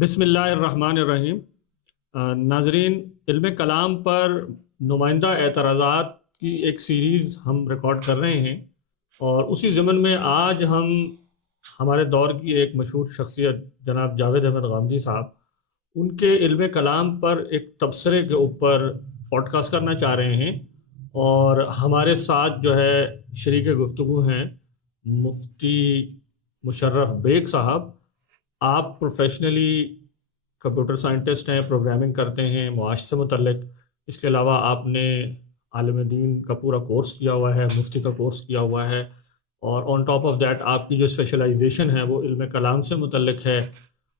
بسم اللہ الرحمن الرحیم۔ ناظرین، علم کلام پر نمائندہ اعتراضات کی ایک سیریز ہم ریکارڈ کر رہے ہیں، اور اسی ضمن میں آج ہم ہمارے دور کی ایک مشہور شخصیت جناب جاوید احمد غامدی صاحب، ان کے علم کلام پر ایک تبصرے کے اوپر پوڈ کاسٹ کرنا چاہ رہے ہیں۔ اور ہمارے ساتھ جو ہے شریک گفتگو ہیں مفتی مشرف بیگ صاحب۔ آپ پروفیشنلی کمپیوٹر سائنٹسٹ ہیں، پروگرامنگ کرتے ہیں معاش سے متعلق۔ اس کے علاوہ آپ نے عالم دین کا پورا کورس کیا ہوا ہے، مفتی کا کورس کیا ہوا ہے، اور آن ٹاپ آف دیٹ آپ کی جو اسپیشلائزیشن ہے وہ علم کلام سے متعلق ہے۔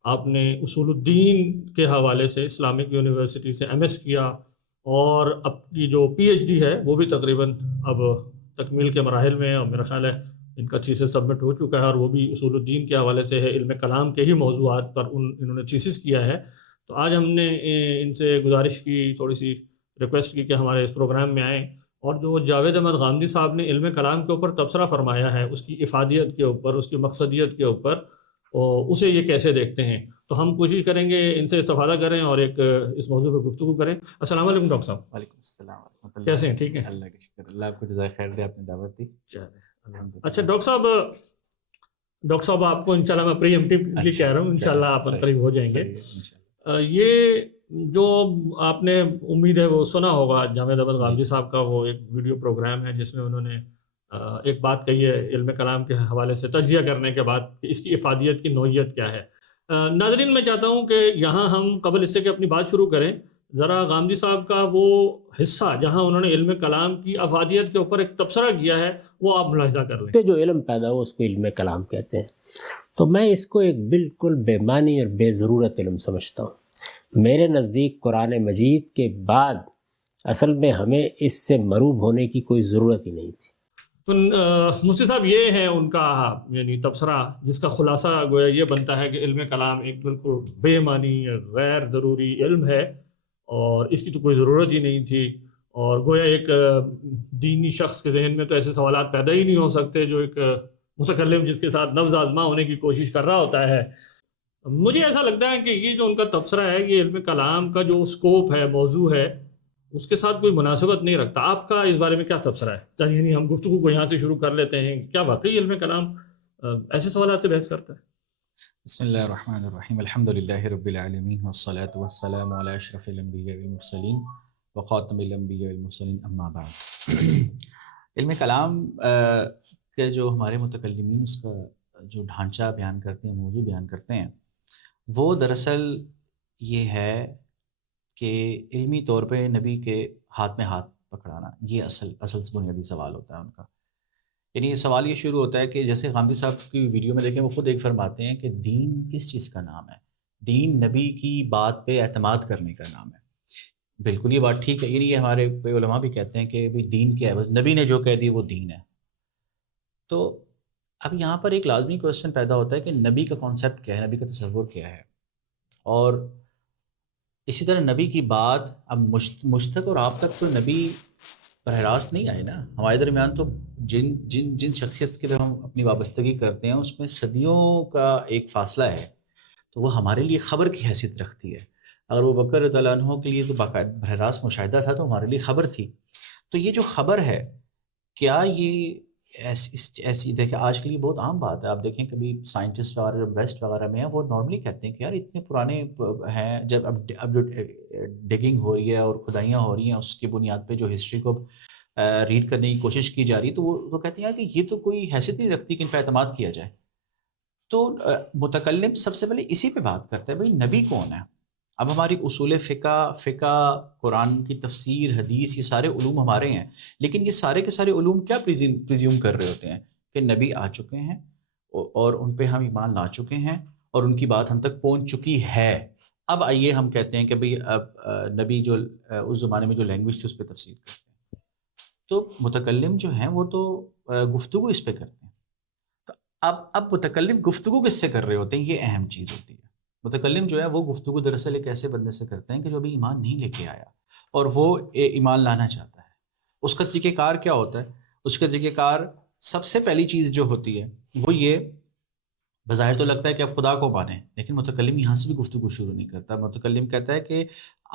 آپ نے اصول الدین کے حوالے سے اسلامک یونیورسٹی سے ایم ایس کیا، اور اب کی جو پی ایچ ڈی ہے وہ بھی تقریباً اب تکمیل کے مراحل میں ہے، اور میرا خیال ہے ان کا تھیسس سبمٹ ہو چکا ہے، اور وہ بھی اصول الدین کے حوالے سے ہے، علم کلام کے ہی موضوعات پر انہوں نے تھیسس کیا ہے۔ تو آج ہم نے ان سے گزارش کی، تھوڑی سی ریکویسٹ کی کہ ہمارے اس پروگرام میں آئیں، اور جو جاوید احمد غامدی صاحب نے علم کلام کے اوپر تبصرہ فرمایا ہے، اس کی افادیت کے اوپر، اس کی مقصدیت کے اوپر، اسے یہ کیسے دیکھتے ہیں۔ تو ہم کوشش کریں گے ان سے استفادہ کریں اور ایک اس موضوع پہ گفتگو کریں۔ السلام علیکم ڈاکٹر صاحب۔ وعلیکم السلام ورحمۃ اللہ۔ کیسے ہیں؟ ٹھیک ہیں؟ اللہ کا شکر، اللہ آپ کو جزائے خیر دے، آپ نے دعوت دی۔ اچھا ڈاکٹر صاحب آپ کو انشاءاللہ میں پری ایمپٹیولی کہہ رہا ہوں، انشاءاللہ آپ قریب ہو جائیں گے۔ یہ جو آپ نے امید ہے وہ سنا ہوگا جاوید احمد غامدی صاحب کا وہ ایک ویڈیو پروگرام ہے جس میں انہوں نے ایک بات کہی ہے علم کلام کے حوالے سے تجزیہ کرنے کے بعد کہ اس کی افادیت کی نوعیت کیا ہے۔ ناظرین، میں چاہتا ہوں کہ یہاں ہم قبل اس سے کہ اپنی بات شروع کریں، ذرا غامدی صاحب کا وہ حصہ جہاں انہوں نے علم کلام کی افادیت کے اوپر ایک تبصرہ کیا ہے وہ آپ ملاحظہ کر لیں۔ جو علم پیدا ہو اس کو علم کلام کہتے ہیں، تو میں اس کو ایک بالکل بے معنی اور بے ضرورت علم سمجھتا ہوں۔ میرے نزدیک قرآن مجید کے بعد اصل میں ہمیں اس سے مروب ہونے کی کوئی ضرورت ہی نہیں تھی۔ تو مفتی صاحب، یہ ہے ان کا یعنی تبصرہ جس کا خلاصہ گویا یہ بنتا ہے کہ علم کلام ایک بالکل بے معنی غیر ضروری علم ہے، اور اس کی تو کوئی ضرورت ہی نہیں تھی، اور گویا ایک دینی شخص کے ذہن میں تو ایسے سوالات پیدا ہی نہیں ہو سکتے جو ایک متکلم جس کے ساتھ نفس آزما ہونے کی کوشش کر رہا ہوتا ہے۔ مجھے ایسا لگتا ہے کہ یہ جو ان کا تبصرہ ہے یہ علم کلام کا جو سکوپ ہے، موضوع ہے، اس کے ساتھ کوئی مناسبت نہیں رکھتا۔ آپ کا اس بارے میں کیا تبصرہ ہے؟ یعنی ہم گفتگو کو یہاں سے شروع کر لیتے ہیں، کیا واقعی علم کلام ایسے سوالات سے بحث کرتا ہے؟ بسم اللہ الرحمن الرحیم، الحمد للہ رب العالمین، والصلاة والسلام علی اشرف الانبیاء والمرسلین وخاتم الانبیاء والمرسلین، اما بعد۔ علم کلام کے جو ہمارے متکلمین اس کا جو ڈھانچہ بیان کرتے ہیں، موضوع بیان کرتے ہیں، وہ دراصل یہ ہے کہ علمی طور پہ نبی کے ہاتھ میں ہاتھ پکڑانا، یہ اصل بنیادی سوال ہوتا ہے ان کا۔ یعنی یہ سوال یہ شروع ہوتا ہے کہ جیسے غامدی صاحب کی ویڈیو میں دیکھیں، وہ خود ایک فرماتے ہیں کہ دین کس چیز کا نام ہے؟ دین نبی کی بات پہ اعتماد کرنے کا نام ہے۔ بالکل یہ بات ٹھیک ہے، یعنی یہ ہمارے علماء بھی کہتے ہیں کہ بھی دین کیا ہے، بس نبی نے جو کہہ دی وہ دین ہے۔ تو اب یہاں پر ایک لازمی کویسچن پیدا ہوتا ہے کہ نبی کا کانسیپٹ کیا ہے، نبی کا تصور کیا ہے؟ اور اسی طرح نبی کی بات اب مجھ تک اور آپ تک تو نبی براہ راست نہیں آئے نا۔ ہمارے درمیان تو جن شخصیت کے ہم اپنی وابستگی کرتے ہیں اس میں صدیوں کا ایک فاصلہ ہے، تو وہ ہمارے لیے خبر کی حیثیت رکھتی ہے۔ اگر وہ بکر رضی اللہ عنہ کے لیے تو باقاعدہ براہ راست مشاہدہ تھا، تو ہمارے لیے خبر تھی۔ تو یہ جو خبر ہے، کیا یہ ایسی دیکھیں آج کے لیے بہت عام بات ہے۔ آپ دیکھیں کبھی سائنٹسٹ وغیرہ ویسٹ وغیرہ میں ہیں، وہ نارملی کہتے ہیں کہ یار اتنے پرانے ہیں، جب اب جو ڈگنگ ہو رہی ہے اور کھدائیاں ہو رہی ہیں اس کی بنیاد پہ جو ہسٹری کو ریڈ کرنے کی کوشش کی جا رہی ہے، تو وہ کہتے ہیں کہ یہ تو کوئی حیثیت نہیں رکھتی کہ ان پہ اعتماد کیا جائے۔ تو متکلم سب سے پہلے اسی پہ بات کرتا ہے، بھائی نبی کون ہے؟ اب ہماری اصول فقہ، قرآن کی تفسیر، حدیث، یہ سارے علوم ہمارے ہیں، لیکن یہ سارے کے سارے علوم کیا پریزیوم کر رہے ہوتے ہیں کہ نبی آ چکے ہیں اور ان پہ ہم ایمان لا چکے ہیں اور ان کی بات ہم تک پہنچ چکی ہے۔ اب آئیے ہم کہتے ہیں کہ بھئی اب نبی جو اس زمانے میں جو لینگویج تھی اس پہ تفسیر کرتے ہیں، تو متکلم جو ہیں وہ تو گفتگو اس پہ کرتے ہیں۔ تو اب متکلم گفتگو کس سے کر رہے ہوتے ہیں، یہ اہم چیز ہوتی ہے۔ متکلم جو ہے وہ گفتگو دراصل ایک ایسے بندے سے کرتے ہیں کہ جو ابھی ایمان نہیں لے کے آیا اور وہ ایمان لانا چاہتا ہے۔ اس کا طریقہ کار کیا ہوتا ہے؟ اس کا طریقہ کار سب سے پہلی چیز جو ہوتی ہے وہ یہ بظاہر تو لگتا ہے کہ آپ خدا کو مانیں، لیکن متکلم یہاں سے بھی گفتگو شروع نہیں کرتا. متکلم کہتا ہے کہ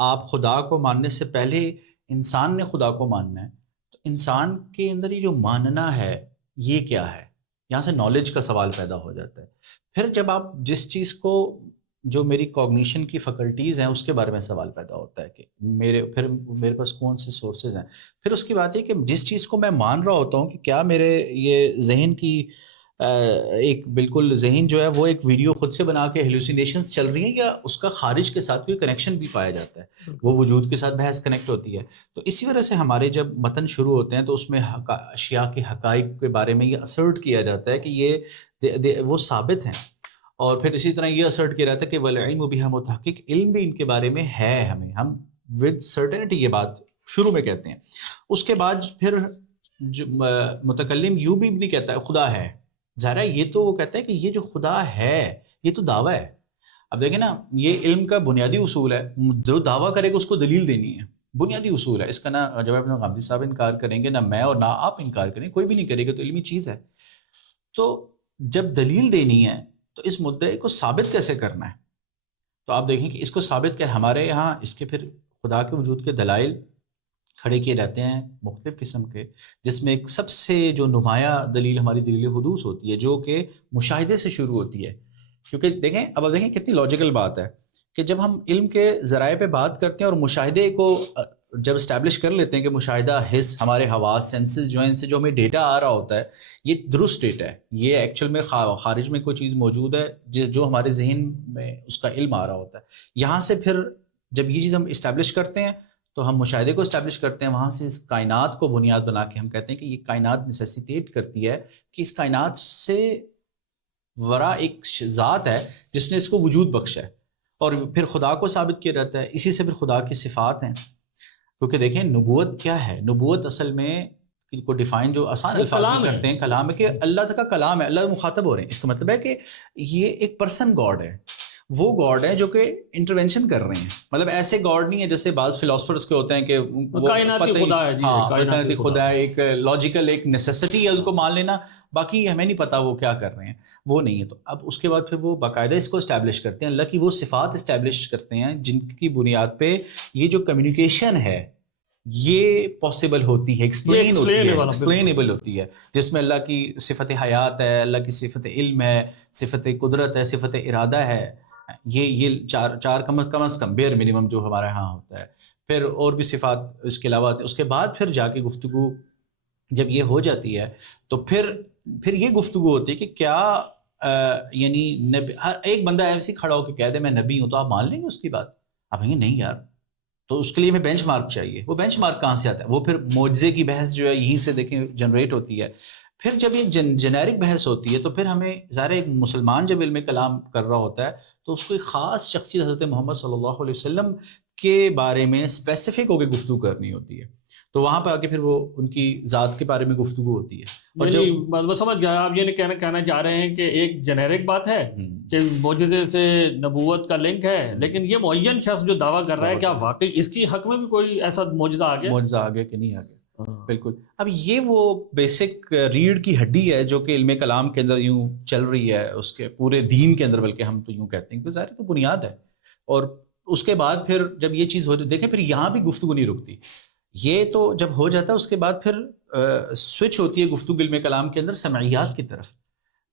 آپ خدا کو ماننے سے پہلے انسان نے خدا کو ماننا ہے. تو انسان کے اندر یہ جو ماننا ہے یہ کیا ہے؟ یہاں سے نالج کا سوال پیدا ہو جاتا ہے. پھر جب آپ جس چیز کو، جو میری کوگنیشن کی فیکلٹیز ہیں اس کے بارے میں سوال پیدا ہوتا ہے کہ میرے پاس کون سے سورسز ہیں. پھر اس کی بات ہے کہ جس چیز کو میں مان رہا ہوتا ہوں کہ کیا میرے یہ ذہن کی ایک بالکل ذہن جو ہے وہ ایک ویڈیو خود سے بنا کے ہیلوسینیشنز چل رہی ہیں، یا اس کا خارج کے ساتھ کوئی کنیکشن بھی پایا جاتا ہے، وہ وجود کے ساتھ بحث کنیکٹ ہوتی ہے. تو اسی وجہ سے ہمارے جب متن شروع ہوتے ہیں تو اس میں اشیاء کے حقائق کے بارے میں یہ اسرٹ کیا جاتا ہے کہ یہ وہ ثابت ہیں. اور پھر اسی طرح یہ اسرٹ کیا جاتا ہے کہ والعلم بہا متحقق، علم بھی ان کے بارے میں ہے ہم ود سرٹنٹی یہ بات شروع میں کہتے ہیں. اس کے بعد پھر متکلم یوں بھی نہیں کہتا ہے خدا ہے. ظاہر ہے یہ تو وہ کہتا ہے کہ یہ جو خدا ہے یہ تو دعویٰ ہے. اب دیکھیں نا، یہ علم کا بنیادی اصول ہے، جو دعویٰ کرے گا اس کو دلیل دینی ہے، بنیادی اصول ہے. اس کا نہ جواب ابن غامدی صاحب انکار کریں گے، نہ میں اور نہ آپ انکار کریں، کوئی بھی نہیں کرے گا، تو علمی چیز ہے. تو جب دلیل دینی ہے تو اس مدعے کو ثابت کیسے کرنا ہے؟ تو آپ دیکھیں کہ اس کو ثابت کہ ہمارے یہاں اس کے پھر خدا کے وجود کے دلائل کھڑے کیے جاتے ہیں مختلف قسم کے، جس میں ایک سب سے جو نمایاں دلیل ہماری دلیل حدوث ہوتی ہے، جو کہ مشاہدے سے شروع ہوتی ہے. کیونکہ دیکھیں اب دیکھیں کتنی لاجیکل بات ہے کہ جب ہم علم کے ذرائع پہ بات کرتے ہیں اور مشاہدے کو جب اسٹیبلش کر لیتے ہیں کہ مشاہدہ، حس، ہمارے حواس، سینسز جو ہیں، ان سے جو ہمیں ڈیٹا آ رہا ہوتا ہے یہ درست ڈیٹا ہے، یہ ایکچوئل میں خارج میں کوئی چیز موجود ہے جو ہمارے ذہن میں اس کا علم آ رہا ہوتا ہے. یہاں سے پھر جب یہ چیز ہم اسٹیبلش کرتے ہیں تو ہم مشاہدے کو اسٹیبلش کرتے ہیں، وہاں سے اس کائنات کو بنیاد بنا کے ہم کہتے ہیں کہ یہ کائنات نیسیسیٹیٹ کرتی ہے کہ اس کائنات سے ورا ایک ذات ہے جس نے اس کو وجود بخشا ہے. اور پھر خدا کو ثابت کیا جاتا ہے، اسی سے پھر خدا کی صفات ہیں. کیونکہ دیکھیں نبوت کیا ہے؟ نبوت اصل میں کو ڈیفائن جو آسان الفاظ میں کرتے ہیں کلام ہے، کہ اللہ کا کلام ہے، اللہ مخاطب ہو رہے ہیں. اس کا مطلب ہے کہ یہ ایک پرسن گاڈ ہے، وہ گاڈ ہے جو کہ انٹرونشن کر رہے ہیں. مطلب ایسے گاڈ نہیں ہے جیسے بعض فلاسفرز کے ہوتے ہیں کہ کائناتی خدا ہے، کائناتی خدا ہے، ایک لاجیکل ایک نیسیسٹی ہے اس کو مان لینا، باقی ہمیں نہیں پتا وہ کیا کر رہے ہیں، وہ نہیں ہے. تو اب اس کے بعد پھر وہ باقاعدہ اس کو اسٹیبلش کرتے ہیں، اللہ کی وہ صفات اسٹیبلش کرتے ہیں جن کی بنیاد پہ یہ جو کمیونیکیشن ہے یہ پاسبل ہوتی ہے، ایکسپلینیبل ہوتی ہے، جس میں اللہ کی صفت حیات ہے، اللہ کی صفت علم ہے، صفت قدرت ہے، صفت ارادہ ہے. یہ چار کم از کم بیئر منیمم جو ہمارے ہاں ہوتا ہے. پھر اور بھی صفات اس کے علاوہ. اس کے بعد پھر جا کے گفتگو جب یہ ہو جاتی ہے تو پھر یہ گفتگو ہوتی ہے کہ کیا یعنی نبی، ایک بندہ ایسے کھڑا ہو کے کہہ دے میں نبی ہوں تو آپ مان لیں گے اس کی بات؟ آپ کہیں گے نہیں یار. تو اس کے لیے ہمیں بینچ مارک چاہیے. وہ بینچ مارک کہاں سے آتا ہے؟ وہ پھر معجزے کی بحث جو ہے یہیں سے دیکھیں جنریٹ ہوتی ہے. پھر جب یہ جنیرک بحث ہوتی ہے تو پھر ہمیں ظاہر ایک مسلمان جب علم کلام کر رہا ہوتا ہے تو اس کو ایک خاص شخصیت حضرت محمد صلی اللہ علیہ وسلم کے بارے میں اسپیسیفک ہو کے گفتگو کرنی ہوتی ہے. تو وہاں پہ آ کے پھر وہ ان کی ذات کے بارے میں گفتگو ہوتی ہے. اور میں سمجھ گیا آپ یہ کہنا چاہ رہے ہیں کہ ایک جنیرک بات ہے کہ معجزے سے نبوت کا لنک ہے، لیکن یہ معین شخص جو دعویٰ کر رہا ہے کیا واقعی اس کی حق میں بھی کوئی ایسا معجزہ آ گیا کہ نہیں آ گیا؟ بالکل. اب یہ وہ بیسک ریڑھ کی ہڈی ہے جو کہ علم کلام کے اندر یوں چل رہی ہے، اس کے پورے دین کے اندر، بلکہ ہم تو یوں کہتے ہیں کہ ظاہر تو بنیاد ہے. اور اس کے بعد پھر جب یہ چیز ہو دیکھیں پھر یہاں بھی گفتگو نہیں رکتی. یہ تو جب ہو جاتا ہے اس کے بعد پھر سوئچ ہوتی ہے گفتگو علم کلام کے اندر سمعیات کی طرف،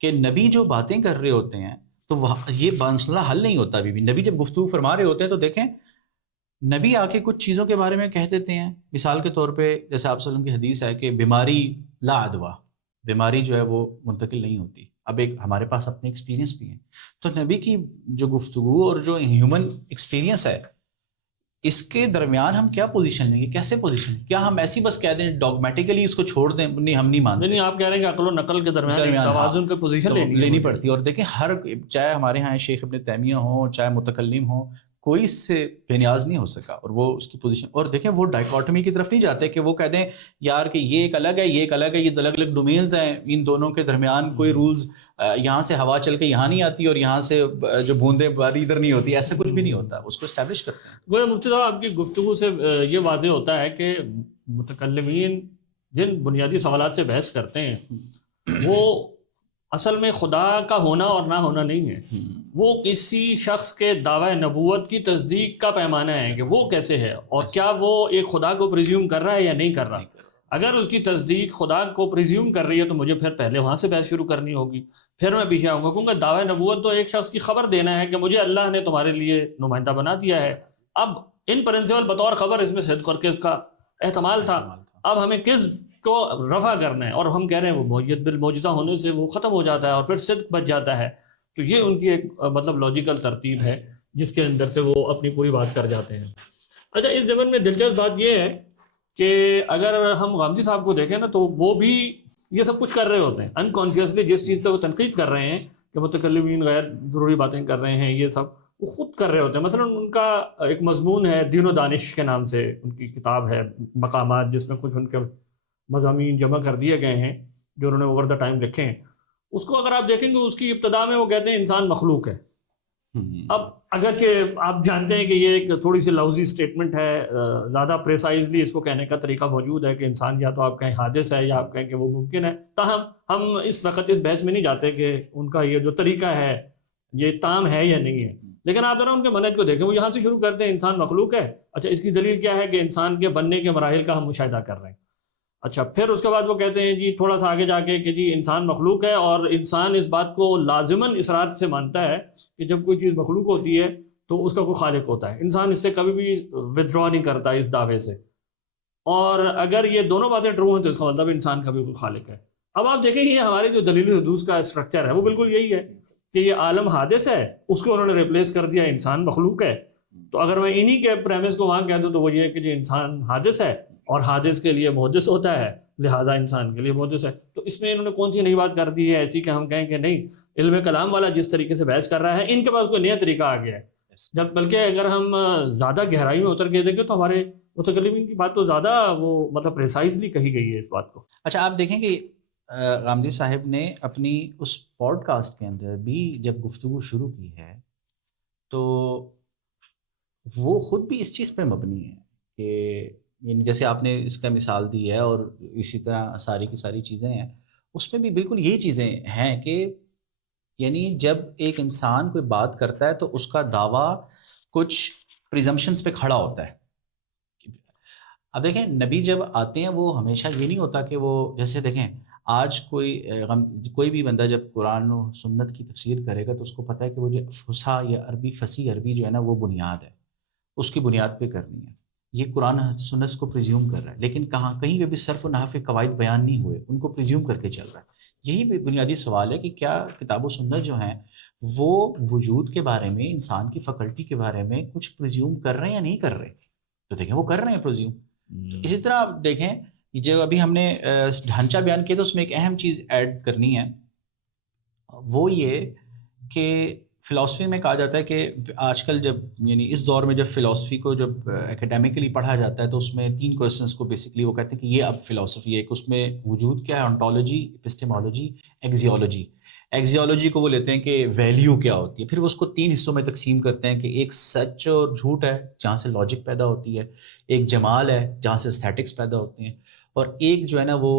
کہ نبی جو باتیں کر رہے ہوتے ہیں تو یہ مسئلہ حل نہیں ہوتا. ابھی بھی نبی جب گفتگو فرما رہے ہوتے ہیں تو دیکھیں نبی آ کے کچھ چیزوں کے بارے میں کہہ دیتے ہیں. مثال کے طور پہ جیسے آپ صلی اللہ علیہ وسلم کی حدیث ہے کہ بیماری لا عدوہ، بیماری جو ہے وہ منتقل نہیں ہوتی. اب ایک ہمارے پاس اپنے ایکسپیرینس بھی ہیں، تو نبی کی جو گفتگو اور جو ہیومن ایکسپیرینس ہے اس کے درمیان ہم کیا پوزیشن لیں گے؟ کیسے پوزیشن لیں گے؟ کیا ہم ایسی بس کہہ دیں ڈاگمیٹیکلی اس کو چھوڑ دیں؟ نہیں، ہم نہیں مانتے. نہیں، آپ کہہ رہے ہیں کہ عقل و نقل کے درمیان توازن کی پوزیشن لینی پڑتی ہے. اور دیکھیں چاہے ہمارے ہاں شیخ ابن تیمیہ ہوں، چاہے متکلم ہوں، کوئی اس سے بے نیاز نہیں ہو سکا. اور وہ اس کی پوزیشن، اور دیکھیں وہ ڈائیکاٹمی کی طرف نہیں جاتے کہ وہ کہہ دیں یار کہ یہ ایک الگ ہے، یہ ایک الگ ہے، یہ الگ الگ ڈومینز ہیں، ان دونوں کے درمیان کوئی رولز، یہاں سے ہوا چل کے یہاں نہیں آتی اور یہاں سے جو بوندیں باری ادھر نہیں ہوتی. ایسا کچھ بھی نہیں ہوتا. اس کو اسٹیبلش کرتے ہیں. گویا مفتی صاحب آپ کی گفتگو سے یہ واضح ہوتا ہے کہ متکلمین جن بنیادی سوالات سے بحث کرتے ہیں وہ اصل میں خدا کا ہونا اور نہ ہونا نہیں ہے، وہ کسی شخص کے دعوی نبوت کی تصدیق کا پیمانہ ہے کہ وہ کیسے ہے اور کیا وہ ایک خدا کو پریزیوم کر رہا ہے یا نہیں کر رہا۔ اگر اس کی تصدیق خدا کو پریزیوم کر رہی ہے تو مجھے پھر پہلے وہاں سے بحث شروع کرنی ہوگی، پھر میں پیچھے آؤں گا، کیونکہ دعوی نبوت تو ایک شخص کی خبر دینا ہے کہ مجھے اللہ نے تمہارے لیے نمائندہ بنا دیا ہے۔ اب ان پرنسپل بطور خبر اس میں صدق اور کذب کا احتمال تھا، اب ہمیں کذب کو رفع کرنا ہے اور ہم کہہ رہے ہیں وہ معجزہ بالمعجزہ ہونے سے وہ ختم ہو جاتا ہے اور پھر صدق بچ جاتا ہے۔ تو یہ ان کی ایک مطلب لاجیکل ترتیب ہے جس کے اندر سے وہ اپنی پوری بات کر جاتے ہیں۔ اچھا، اس زمن میں دلچسپ بات یہ ہے کہ اگر ہم غامدی صاحب کو دیکھیں نا تو وہ بھی یہ سب کچھ کر رہے ہوتے ہیں انکانشیسلی، جس چیز پہ وہ تنقید کر رہے ہیں کہ متکلمین غیر ضروری باتیں کر رہے ہیں، یہ سب وہ خود کر رہے ہوتے ہیں۔ مثلا ان کا ایک مضمون ہے دین و دانش کے نام سے، ان کی کتاب ہے مقامات، جس میں کچھ ان کے مضامین جمع کر دیے گئے ہیں جو انہوں نے اوور دا ٹائم لکھے ہیں۔ اس کو اگر آپ دیکھیں گے اس کی ابتدا میں وہ کہتے ہیں انسان مخلوق ہے۔ اب اگرچہ آپ جانتے ہیں کہ یہ ایک تھوڑی سی لفظی سٹیٹمنٹ ہے، زیادہ پریسائزلی اس کو کہنے کا طریقہ موجود ہے کہ انسان یا تو آپ کہیں حادث ہے یا آپ کہیں کہ وہ ممکن ہے، تاہم ہم اس وقت اس بحث میں نہیں جاتے کہ ان کا یہ جو طریقہ ہے یہ تام ہے یا نہیں ہے۔ لیکن آپ ذرا ان کے منہج کو دیکھیں، وہ یہاں سے شروع کرتے ہیں انسان مخلوق ہے۔ اچھا، اس کی دلیل کیا ہے کہ انسان کے بننے کے مراحل کا ہم مشاہدہ کر رہے ہیں۔ اچھا، پھر اس کے بعد وہ کہتے ہیں جی تھوڑا سا آگے جا کے کہ جی انسان مخلوق ہے اور انسان اس بات کو لازماً اصرار سے مانتا ہے کہ جب کوئی چیز مخلوق ہوتی ہے تو اس کا کوئی خالق ہوتا ہے، انسان اس سے کبھی بھی ودرا نہیں کرتا اس دعوے سے، اور اگر یہ دونوں باتیں ٹرو ہیں تو اس کا مطلب انسان کا بھی کوئی خالق ہے۔ اب آپ دیکھیں یہ ہماری جو دلیل حدوث کا اسٹرکچر ہے وہ بالکل یہی ہے کہ یہ عالم حادث ہے، اس کو انہوں نے ریپلیس کر دیا انسان مخلوق ہے۔ تو اگر میں انہی کے پریمس کو وہاں کہہ دوں تو وہ یہ ہے کہ جی انسان حادث ہے اور حادث کے لیے محدث ہوتا ہے، لہٰذا انسان کے لیے محدث ہے۔ تو اس میں انہوں نے کون سی نئی بات کر دی ہے ایسی کہ ہم کہیں کہ نہیں، علم کلام والا جس طریقے سے بحث کر رہا ہے ان کے پاس کوئی نیا طریقہ آ گیا ہے۔ جب بلکہ اگر ہم زیادہ گہرائی میں اتر کے دیکھیں تو ہمارے متکلمین کی بات تو زیادہ وہ مطلب پریسائزلی کہی گئی ہے اس بات کو۔ اچھا، آپ دیکھیں کہ غامدی صاحب نے اپنی اس پوڈ کاسٹ کے اندر بھی جب گفتگو شروع کی ہے تو وہ خود بھی اس چیز پہ مبنی ہے کہ یعنی جیسے آپ نے اس کا مثال دی ہے اور اسی طرح ساری کی ساری چیزیں ہیں، اس میں بھی بالکل یہی چیزیں ہیں کہ یعنی جب ایک انسان کوئی بات کرتا ہے تو اس کا دعویٰ کچھ پریزمپشنز پہ کھڑا ہوتا ہے۔ اب دیکھیں نبی جب آتے ہیں وہ ہمیشہ یہ نہیں ہوتا کہ وہ جیسے دیکھیں آج کوئی بھی بندہ جب قرآن و سنت کی تفسیر کرے گا تو اس کو پتہ ہے کہ وہ جو فصحیٰ یا فصیح عربی جو ہے نا وہ بنیاد ہے، اس کی بنیاد پہ کرنی ہے۔ یہ قرآن سنت کو پریزیوم کر رہا ہے، لیکن کہیں پہ بھی صرف و نحو کے قواعد بیان نہیں ہوئے، ان کو پریزیوم کر کے چل رہا ہے۔ یہی بھی بنیادی سوال ہے کہ کیا کتاب و سنت جو ہیں وہ وجود کے بارے میں، انسان کی فیکلٹی کے بارے میں کچھ پریزیوم کر رہے ہیں یا نہیں کر رہے؟ تو دیکھیں وہ کر رہے ہیں پریزیوم۔ اسی طرح آپ دیکھیں جو ابھی ہم نے ڈھانچہ بیان کیا تو اس میں ایک اہم چیز ایڈ کرنی ہے، وہ یہ کہ فلاسفی میں کہا جاتا ہے کہ آج کل جب یعنی اس دور میں جب فلاسفی کو جب اکیڈیمکلی پڑھا جاتا ہے تو اس میں 3 کویسچنس کو بیسکلی وہ کہتے ہیں کہ یہ اب فلاسفی ہے۔ ایک اس میں وجود کیا ہے، انٹولوجی، ایپسٹیمولوجی، ایگزیولوجی۔ ایگزیولوجی کو وہ لیتے ہیں کہ ویلیو کیا ہوتی ہے، پھر وہ اس کو 3 حصوں میں تقسیم کرتے ہیں کہ ایک سچ اور جھوٹ ہے جہاں سے لاجک پیدا ہوتی ہے، ایک جمال ہے جہاں سے اسٹیٹکس پیدا ہوتے ہیں، اور ایک جو ہے نا وہ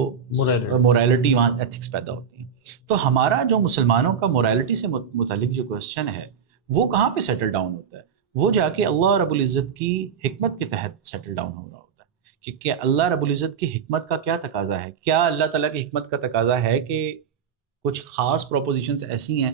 مورالٹی، وہاں ایتھکس پیدا ہوتی ہیں۔ تو ہمارا جو مسلمانوں کا مورالٹی سے متعلق جو کویسچن ہے وہ کہاں پہ سیٹل ڈاؤن ہوتا ہے؟ وہ جا کے اللہ رب العزت کی حکمت کے تحت سیٹل ڈاؤن ہو رہا ہوتا ہے کہ کیا اللہ رب العزت کی حکمت کا کیا تقاضا ہے، کیا اللہ تعالیٰ کی حکمت کا تقاضا ہے کہ کچھ خاص پروپوزیشنز ایسی ہیں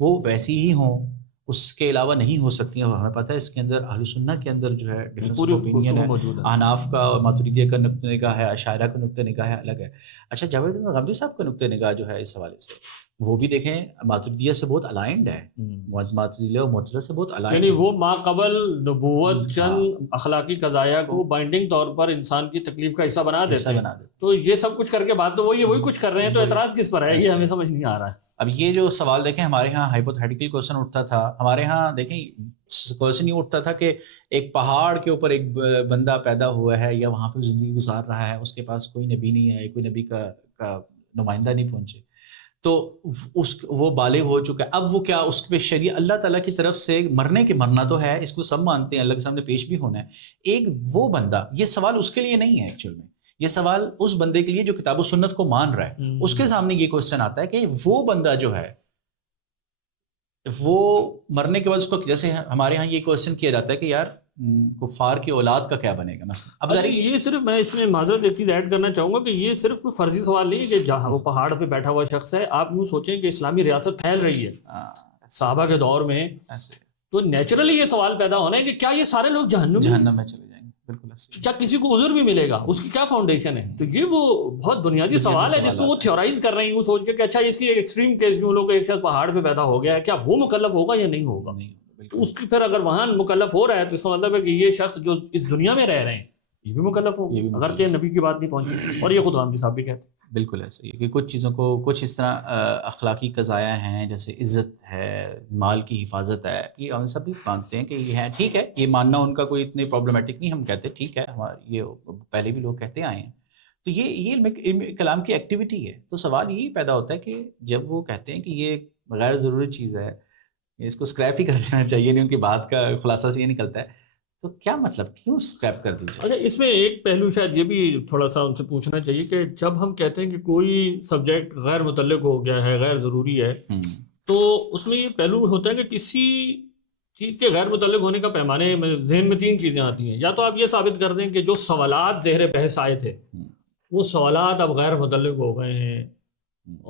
وہ ویسی ہی ہوں، اس کے علاوہ نہیں ہو سکتی ہیں۔ ہمیں پتہ ہے اس کے اندر اہل سنہ کے اندر جو ہے ڈفرینس آف اوپینین ہے، احناف کا اور ماتریدیہ کا نقطہ نگاہ ہے، اشاعرہ کا نقطہ نگاہ ہے، الگ ہے۔ اچھا، جاوید غامدی صاحب کا نقطہ نگاہ جو ہے اس حوالے سے وہ بھی دیکھیں ماتریدیہ سے بہت الائنڈ ہے، ماتریدیہ اور معتزلہ سے بہت الائنڈ، یعنی وہ ما قبل نبوت چند اخلاقی قضایا کو بائنڈنگ طور پر انسان کی تکلیف کا حصہ بنا دیتے ہیں۔ تو یہ سب کچھ کر کے بات تو وہی کچھ کر رہے ہیں، تو اعتراض کس پر ہے یہ ہمیں سمجھ نہیں آ رہا ہے۔ اب یہ جو سوال دیکھیں ہمارے ہاں ہائپوتھیٹیکل کویسچن اٹھتا تھا، ہمارے ہاں دیکھیں کویسچن یہ اٹھتا تھا کہ ایک پہاڑ کے اوپر ایک بندہ پیدا ہوا ہے یا وہاں پہ زندگی گزار رہا ہے، اس کے پاس کوئی نبی نہیں ہے، کوئی نبی کا نمائندہ نہیں پہنچے، تو وہ بالغ ہو چکا ہے، اب وہ کیا اس پہ شریعت اللہ تعالیٰ کی طرف سے مرنے کے مرنا تو ہے، اس کو سب مانتے ہیں، اللہ کے سامنے پیش بھی ہونا ہے۔ ایک وہ بندہ، یہ سوال اس کے لیے نہیں ہے ایکچوئل میں، یہ سوال اس بندے کے لیے جو کتاب و سنت کو مان رہا ہے، اس کے سامنے یہ کوشچن آتا ہے کہ وہ بندہ جو ہے وہ مرنے کے بعد اس کو، جیسے ہمارے ہاں یہ کوشچن کیا جاتا ہے کہ یار کفار کی اولاد کا کیا بنے گا مثلا. اب ظاہر یہ صرف میں اس میں معذرت ایک چیز ایڈ کرنا چاہوں گا کہ یہ صرف کوئی فرضی سوال نہیں ہے کہ جہاں وہ پہاڑ پہ بیٹھا ہوا شخص ہے. آپ یوں سوچیں کہ اسلامی ریاست پھیل رہی ہے صحابہ کے دور میں، تو نیچرلی یہ سوال پیدا ہونا ہے کہ کیا یہ سارے لوگ جہنم میں چلے جائیں گے؟ بالکل. کیا کسی کو عذر بھی ملے گا؟ اس کی کیا فاؤنڈیشن ہے؟ تو یہ وہ بہت بنیادی سوال ہے جس کو وہ تھیورائز کر رہے ہیں، وہ سوچ کے کہ اچھا اس کی ایک ایکسٹریم کیس جو لوگ ایک شخص پہاڑ پہ پیدا ہو گیا ہے، کیا وہ مکلف ہوگا یا نہیں ہوگا؟ تو اس کی پھر اگر وہاں مکلف ہو رہا ہے تو اس کا مطلب ہے کہ یہ شخص جو اس دنیا میں رہ رہے ہیں یہ بھی مکلف ہوگا، اگرچہ نبی کی بات نہیں پہنچی. اور یہ خود غامدی صاحب بھی کہتے ہیں. بالکل ایسے ہی کہ کچھ چیزوں کو کچھ اس طرح اخلاقی قضایا ہیں، جیسے عزت ہے، مال کی حفاظت ہے، یہ ہم سب بھی مانتے ہیں کہ یہ ہے، ٹھیک ہے، یہ ماننا ان کا کوئی اتنے پرابلمٹک نہیں. ہم کہتے ہیں ٹھیک ہے، یہ پہلے بھی لوگ کہتے آئے ہیں. تو یہ علم کلام کی ایکٹیویٹی ہے. تو سوال یہی پیدا ہوتا ہے کہ جب وہ کہتے ہیں کہ یہ غیر ضروری چیز ہے، اس کو اسکریپ ہی کر دینا چاہیے، نہیں ان کی بات کا خلاصہ سے یہ نکلتا ہے، تو کیا مطلب، کیوں اسکریپ کر دیجیے؟ اچھا، اس میں ایک پہلو شاید یہ بھی تھوڑا سا ان سے پوچھنا چاہیے کہ جب ہم کہتے ہیں کہ کوئی سبجیکٹ غیر متعلق ہو گیا ہے، غیر ضروری ہے، تو اس میں یہ پہلو ہوتا ہے کہ کسی چیز کے غیر متعلق ہونے کا پیمانے میں ذہن میں 3 چیزیں آتی ہیں. یا تو آپ یہ ثابت کر دیں کہ جو سوالات زہر بحث آئے تھے وہ سوالات اب غیر متعلق ہو گئے ہیں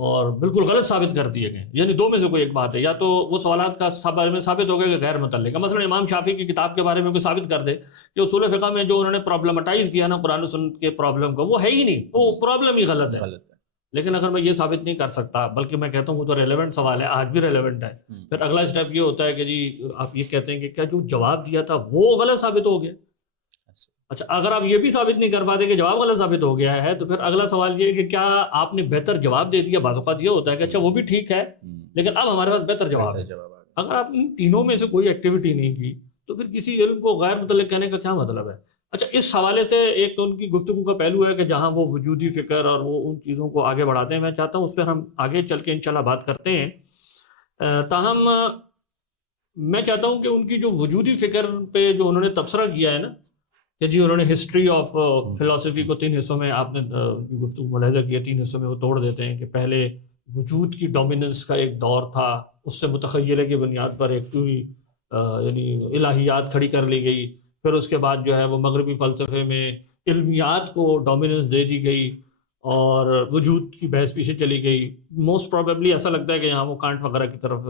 اور بالکل غلط ثابت کر دیے گئے، یعنی 2 میں سے کوئی ایک بات ہے. یا تو وہ سوالات کا بارے میں ثابت ہو گیا کہ غیر متعلق ہے. مثلا امام شافعی کی کتاب کے بارے میں کوئی ثابت کر دے کہ اصول فقہ میں جو انہوں نے پرابلمٹائز کیا نا قرآن و سنت کے پرابلم کو، وہ ہے ہی نہیں، وہ پرابلم ہی غلط ہے. لیکن اگر میں یہ ثابت نہیں کر سکتا، بلکہ میں کہتا ہوں وہ تو ریلیونٹ سوال ہے، آج بھی ریلیونٹ ہے، پھر اگلا اسٹیپ یہ ہوتا ہے کہ جی آپ یہ کہتے ہیں کہ کیا جو جواب دیا تھا وہ غلط ثابت ہو گیا. اچھا، اگر آپ یہ بھی ثابت نہیں کر پاتے کہ جواب غلط ثابت ہو گیا ہے، تو پھر اگلا سوال یہ ہے کہ کیا آپ نے بہتر جواب دے دیا؟ بعض اوقات یہ ہوتا ہے کہ اچھا وہ بھی ٹھیک ہے لیکن اب ہمارے پاس بہتر جواب ہے. اگر آپ ان تینوں میں سے کوئی ایکٹیویٹی نہیں کی تو پھر کسی علم کو غیر متعلق کہنے کا کیا مطلب ہے؟ اچھا، اس حوالے سے ایک تو ان کی گفتگو کا پہلو ہے کہ جہاں وہ وجودی فکر اور وہ ان چیزوں کو آگے بڑھاتے ہیں، میں چاہتا ہوں اس پہ ہم آگے چل کے انشاءاللہ بات کرتے ہیں. تاہم میں چاہتا ہوں کہ ان کی جو وجودی فکر پہ جو انہوں نے تبصرہ کیا ہے نا کہ جی انہوں نے ہسٹری آف فلاسفی کو 3 حصوں میں، آپ نے گفتگو ملاحظہ کیا، 3 حصوں میں وہ توڑ دیتے ہیں کہ پہلے وجود کی ڈومیننس کا ایک دور تھا، اس سے متخیلے کی بنیاد پر ایک پوری یعنی الہیات کھڑی کر لی گئی. پھر اس کے بعد جو ہے وہ مغربی فلسفے میں علمیات کو ڈومیننس دے دی گئی اور وجود کی بحث پیچھے چلی گئی. موسٹ پروبیبلی ایسا لگتا ہے کہ یہاں وہ کانٹ وغیرہ کی طرف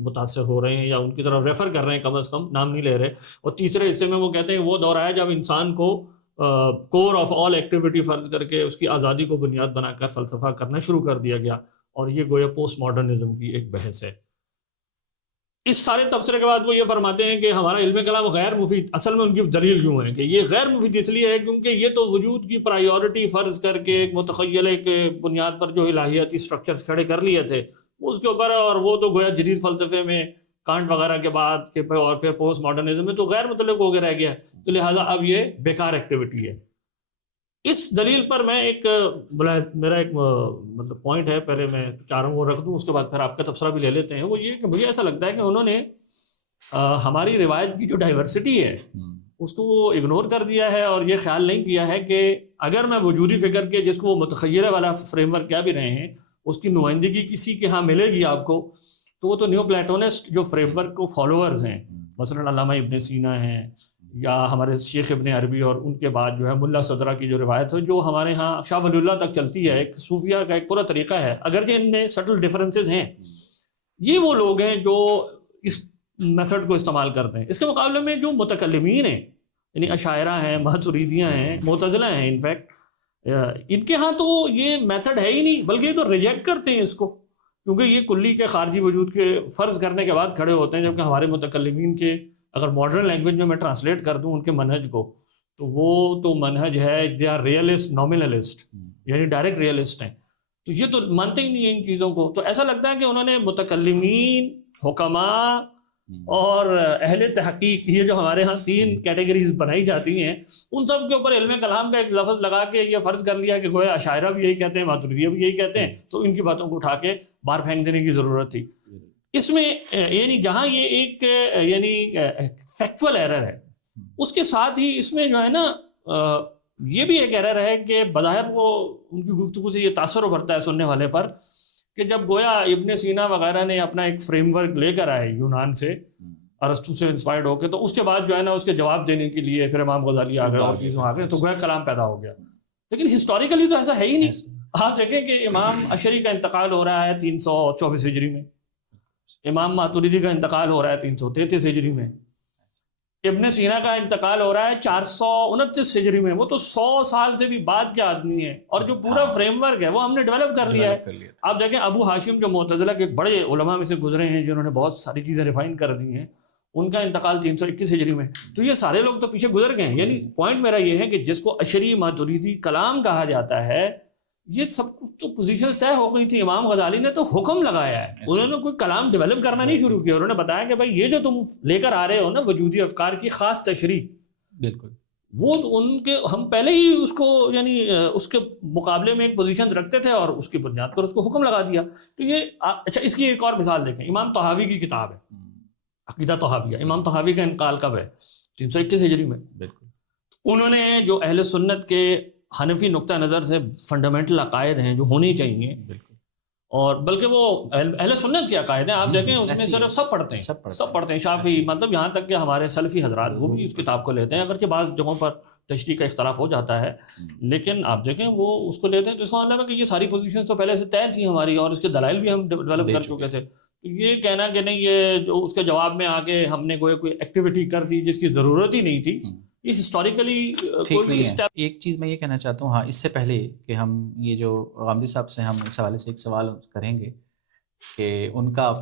متاثر ہو رہے ہیں یا ان کی طرف ریفر کر رہے ہیں، کم از کم نام نہیں لے رہے. اور تیسرے حصے میں وہ کہتے ہیں وہ دور آیا جب انسان کو کور آف آل ایکٹیویٹی فرض کر کے اس کی آزادی کو بنیاد بنا کر فلسفہ کرنا شروع کر دیا گیا، اور یہ گویا پوسٹ ماڈرنزم کی ایک بحث ہے. اس سارے تبصرے کے بعد وہ یہ فرماتے ہیں کہ ہمارا علم کلام غیر مفید. اصل میں ان کی دلیل یوں ہے کہ یہ غیر مفید اس لیے ہے کیونکہ یہ تو وجود کی پرائیورٹی فرض کر کے ایک متخیلے کے بنیاد پر جو الہیاتی سٹرکچرز کھڑے کر لیے تھے اس کے اوپر، اور وہ تو گویا جدید فلسفے میں کانٹ وغیرہ کے بعد کے اور پھر پوسٹ ماڈرنزم میں تو غیر متعلق ہو کے رہ گیا، تو لہٰذا اب یہ بیکار ایکٹیویٹی ہے. اس دلیل پر میں ایک میرا ایک مطلب پوائنٹ ہے، پہلے میں چاروں کو رکھ دوں، اس کے بعد پھر آپ کا تبصرہ بھی لے لیتے ہیں. وہ یہ کہ مجھے ایسا لگتا ہے کہ انہوں نے ہماری روایت کی جو ڈائیورسٹی ہے اس کو وہ اگنور کر دیا ہے اور یہ خیال نہیں کیا ہے کہ اگر میں وجودی فکر کے جس کو وہ متخیلہ والا فریم ورک کیا بھی رہے ہیں اس کی نمائندگی کسی کے ہاں ملے گی آپ کو، تو وہ تو نیو پلیٹونسٹ جو فریم ورک کو فالوورز ہیں، مثلا علامہ ابن سینا ہیں یا ہمارے شیخ ابن عربی، اور ان کے بعد جو ہے ملا صدرہ کی جو روایت ہے جو ہمارے ہاں شاہ ولی اللہ تک چلتی ہے، ایک صوفیہ کا ایک پورا طریقہ ہے، اگرچہ ان میں سٹل ڈفرینسز ہیں. یہ وہ لوگ ہیں جو اس میتھڈ کو استعمال کرتے ہیں. اس کے مقابلے میں جو متکلمین ہیں، یعنی اشاعرہ ہیں، ماتریدیہ ہیں، معتزلہ ہیں، انفیکٹ ان کے ہاں تو یہ میتھڈ ہے ہی نہیں، بلکہ یہ تو ریجیکٹ کرتے ہیں اس کو، کیونکہ یہ کلی کے خارجی وجود کے فرض کرنے کے بعد کھڑے ہوتے ہیں. جبکہ ہمارے متکلمین کے اگر ماڈرن لینگویج میں ٹرانسلیٹ کر دوں ان کے منہج کو، تو وہ تو منہج ہے دے آر ریئلسٹ نامنلسٹ، یعنی ڈائریکٹ ریئلسٹ ہیں. تو یہ تو مانتے ہی نہیں ہیں ان چیزوں کو. تو ایسا لگتا ہے کہ انہوں نے متکلمین، حکماء اور اہل تحقیق، یہ جو ہمارے ہاں 3 کیٹیگریز بنائی جاتی ہیں، ان سب کے اوپر علم کلام کا ایک لفظ لگا کے یہ فرض کر لیا کہ گویا اشاعرہ بھی یہی کہتے ہیں، ماتریدیہ بھی یہی کہتے ہیں، تو ان کی باتوں کو اٹھا کے باہر پھینک دینے کی ضرورت تھی. اس میں یعنی جہاں یہ ایک یعنی فیکچول ایرر ہے، اس کے ساتھ ہی اس میں جو ہے نا یہ بھی ایک ایرر ہے کہ بظاہر وہ ان کی گفتگو سے یہ تاثر ابھرتا ہے سننے والے پر کہ جب گویا ابن سینا وغیرہ نے اپنا ایک فریم ورک لے کر آئے یونان سے، ارسطو سے انسپائرڈ ہو کے، تو اس کے بعد جو ہے نا اس کے جواب دینے کے لیے پھر امام غزالی آ گئے اور چیزوں آ گئے، تو گویا کلام پیدا ہو گیا. لیکن ہسٹوریکلی تو ایسا ہے ہی نہیں. آپ دیکھیں کہ امام اشعری کا انتقال ہو رہا ہے 324 ہجری میں، امام ماتریدی کا انتقال ہو رہا ہے 333 ہجری میں، ابن سینا کا انتقال ہو رہا ہے 429 ہجری میں. وہ تو 100 سال سے بھی بعد کے آدمی ہیں، اور جو پورا فریم ورک ہے وہ ہم نے ڈیولپ کر لیا ہے. آپ دیکھیں ابو ہاشم جو معتزلہ کے بڑے علماء میں سے گزرے ہیں، جنہوں نے بہت ساری چیزیں ریفائن کر دی ہیں، ان کا انتقال 321 ہجری میں. تو یہ سارے لوگ تو پیچھے گزر گئے ہیں. یعنی پوائنٹ میرا یہ ہے کہ جس کو اشعری ماتریدی کلام کہا جاتا ہے، یہ سب کچھ تو پوزیشنز طے ہو گئی تھی. امام غزالی نے تو حکم لگایا ہے، انہوں نے کوئی کلام ڈیولپ کرنا نہیں شروع کیا. انہوں نے بتایا کہ بھائی یہ جو تم لے کر آ رہے ہو نا وجودی افکار کی خاص تشریح، بالکل وہ ان کے ہم پہلے ہی اس کو یعنی اس کے مقابلے میں ایک پوزیشن رکھتے تھے اور اس کی بنیاد پر اس کو حکم لگا دیا. تو یہ اچھا، اس کی ایک اور مثال دیکھیں. امام طحاوی کی کتاب ہے عقیدہ طحاویہ. امام طحاوی کا انتقال کب ہے؟ 321 ہجری میں. بالکل. انہوں نے جو اہل سنت کے حنفی نقطہ نظر سے فنڈامنٹل عقائد ہیں جو ہونے چاہیے، اور بلکہ وہ اہل سنت کے عقائد ہیں، آپ دیکھیں اس میں صرف سب پڑھتے ہیں شافعی، مطلب یہاں تک کہ ہمارے سلفی حضرات وہ بھی اس کتاب کو لیتے ہیں، اگرچہ بعض جگہوں پر تشریح کا اختلاف ہو جاتا ہے، لیکن آپ دیکھیں وہ اس کو لیتے ہیں. تو اس کا مطلب ہے کہ یہ ساری پوزیشن تو پہلے سے طے تھی ہماری، اور اس کے دلائل بھی ہم ڈیولپ کر چکے تھے. یہ کہنا کہ نہیں یہ جو اس کے جواب میں آگے ہم نے کوئی ایکٹیویٹی کر دی جس کی ضرورت ہی نہیں تھی، یہ ہسٹوریکلی ٹھیک نہیں ہے. ایک چیز میں یہ کہنا چاہتا ہوں، ہاں اس سے پہلے کہ ہم یہ جو غامدی صاحب سے ہم اس حوالے سے ایک سوال کریں گے کہ ان کا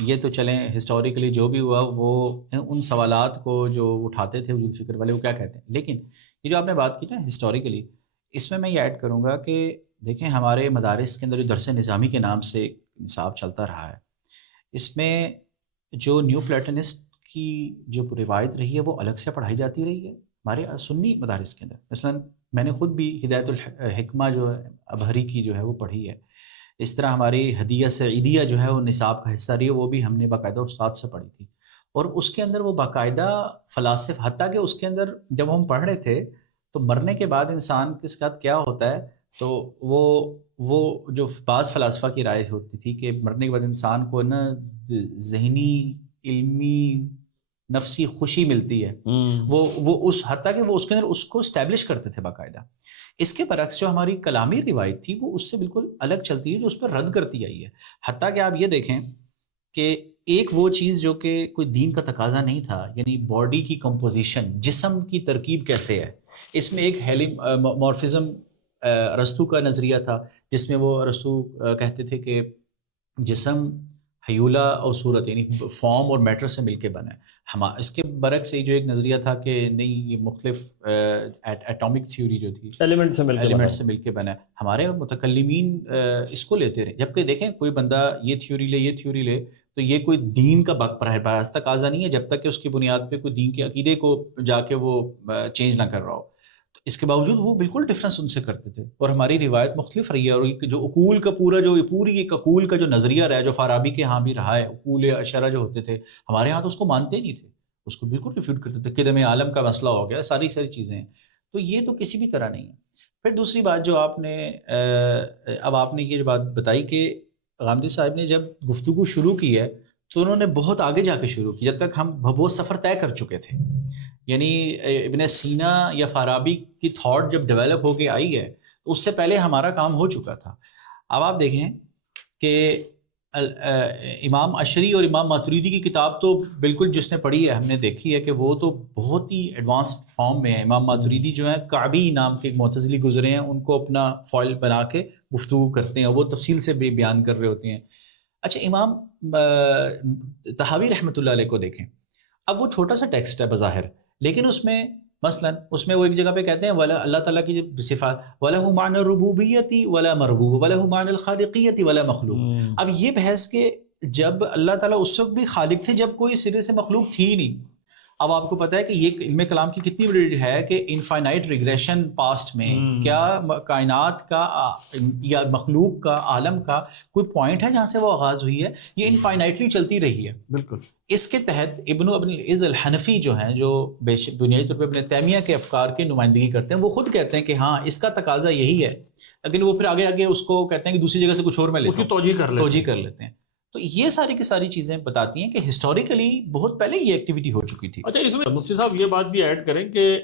یہ تو چلیں ہسٹوریکلی جو بھی ہوا وہ ان سوالات کو جو اٹھاتے تھے وجود فکر والے وہ کیا کہتے ہیں، لیکن یہ جو آپ نے بات کی نا ہسٹوریکلی، اس میں یہ ایڈ کروں گا کہ دیکھیں ہمارے مدارس کے اندر جو درس نظامی کے نام سے نصاب چلتا رہا ہے، اس میں جو نیو پلیٹنسٹ کی جو روایت رہی ہے وہ الگ سے پڑھائی جاتی رہی ہے ہمارے سنی مدارس کے اندر. مثلا میں نے خود بھی ہدایت الحکمہ جو ہے ابہری کی جو ہے وہ پڑھی ہے. اس طرح ہماری ہدیہ سعیدیہ جو ہے وہ نصاب کا حصہ رہی ہے، وہ بھی ہم نے باقاعدہ استاد سے پڑھی تھی، اور اس کے اندر وہ باقاعدہ فلاسف، حتیٰ کہ اس کے اندر جب ہم پڑھ رہے تھے تو مرنے کے بعد انسان کے ساتھ کیا ہوتا ہے، تو وہ جو بعض فلاسفہ کی رائے ہوتی تھی کہ مرنے کے بعد انسان کو نا ذہنی علمی نفسی خوشی ملتی ہے، وہ اس حتیٰ کہ وہ اس کے اندر اس کو اسٹیبلش کرتے تھے باقاعدہ. اس کے برعکس جو ہماری کلامی روایت تھی وہ اس سے بالکل الگ چلتی ہے، جو اس پر رد کرتی آئی ہے. حتیٰ کہ آپ یہ دیکھیں کہ ایک وہ چیز جو کہ کوئی دین کا تقاضا نہیں تھا، یعنی باڈی کی کمپوزیشن، جسم کی ترکیب کیسے ہے، اس میں ایک مورفزم ارسطو کا نظریہ تھا، جس میں وہ ارسطو کہتے تھے کہ جسم حیولہ اور صورت یعنی فارم اور میٹر سے مل کے بنا ہے. اس کے برعکس جو ایک نظریہ تھا کہ نہیں یہ مختلف ایٹامک تھیوری جو تھی ایلیمنٹ سے مل کے بنا ہے. ہمارے متکلمین اس کو لیتے رہے، جبکہ دیکھیں کوئی بندہ یہ تھیوری لے یہ تھیوری لے تو یہ کوئی دین کا براہ تقاضا نہیں ہے جب تک کہ اس کی بنیاد پہ کوئی دین کے عقیدے کو جا کے وہ چینج نہ کر رہا ہو. اس کے باوجود وہ بالکل ڈفرینس ان سے کرتے تھے، اور ہماری روایت مختلف رہی ہے. اور جو عقول کا پورا جو پوری ایک عقول کا جو نظریہ رہا ہے، جو فارابی کے ہاں بھی رہا ہے، عقول اشرا جو ہوتے تھے ہمارے ہاں تو اس کو مانتے نہیں تھے، اس کو بالکل ریفیوٹ کرتے تھے. قدم عالم کا مسئلہ ہو گیا، ساری چیزیں ہیں. تو یہ تو کسی بھی طرح نہیں ہے. پھر دوسری بات جو آپ نے اب آپ نے یہ جو بات بتائی کہ غامدی صاحب نے جب گفتگو شروع کی ہے تو انہوں نے بہت آگے جا کے شروع کی، جب تک ہم بہت سفر طے کر چکے تھے. یعنی ابن سینا یا فارابی کی تھاٹ جب ڈیولپ ہو کے آئی ہے تو اس سے پہلے ہمارا کام ہو چکا تھا. اب آپ دیکھیں کہ امام اشعری اور امام ماتریدی کی کتاب تو بالکل جس نے پڑھی ہے ہم نے دیکھی ہے کہ وہ تو بہت ہی ایڈوانسڈ فارم میں ہے. امام ماتریدی جو ہیں کعبی نام کے ایک معتزلی گزرے ہیں، ان کو اپنا فائل بنا کے گفتگو کرتے ہیں اور وہ تفصیل سے بھی بیان کر رہے ہوتے ہیں. اچھا امام طحاوی رحمۃ اللہ علیہ کو دیکھیں، اب وہ چھوٹا سا ٹیکسٹ ہے بظاہر، لیکن اس میں مثلاً اس میں وہ ایک جگہ پہ کہتے ہیں ولا اللہ تعالیٰ کی صفات وَلَهُ مَعْنَ الرُّبُوبِيَّةِ وَلَا مَرْبُوبُ وَلَهُ مَعْنَ الْخَالِقِيَّةِ وَلَا مَخْلُوق. اب یہ بحث کہ جب اللہ تعالیٰ اس وقت بھی خالق تھے جب کوئی سرے سے مخلوق تھی ہی نہیں، اب آپ کو پتہ ہے کہ یہ علم کلام کی کتنی بڑی ہے کہ انفائنائٹ ریگریشن پاسٹ میں کیا کائنات کا یا مخلوق کا عالم کا کوئی پوائنٹ ہے جہاں سے وہ آغاز ہوئی ہے؟ یہ انفائنائٹلی چلتی رہی ہے. بالکل. اس کے تحت ابن العز الحنفی جو ہیں، جو بے شک بنیادی طور پہ ابن تیمیہ کے افکار کی نمائندگی کرتے ہیں، وہ خود کہتے ہیں کہ ہاں اس کا تقاضا یہی ہے، لیکن وہ پھر آگے اس کو کہتے ہیں کہ دوسری جگہ سے کچھ اور میں اس کی توجیہ کر لیتے ہیں. تو یہ ساری کی ساری چیزیں بتاتی ہیں کہ ہسٹوریکلی بہت پہلے یہ ایکٹیویٹی ہو چکی تھی. اچھا، اس میں مفتی صاحب یہ بات بھی ایڈ کریں کہ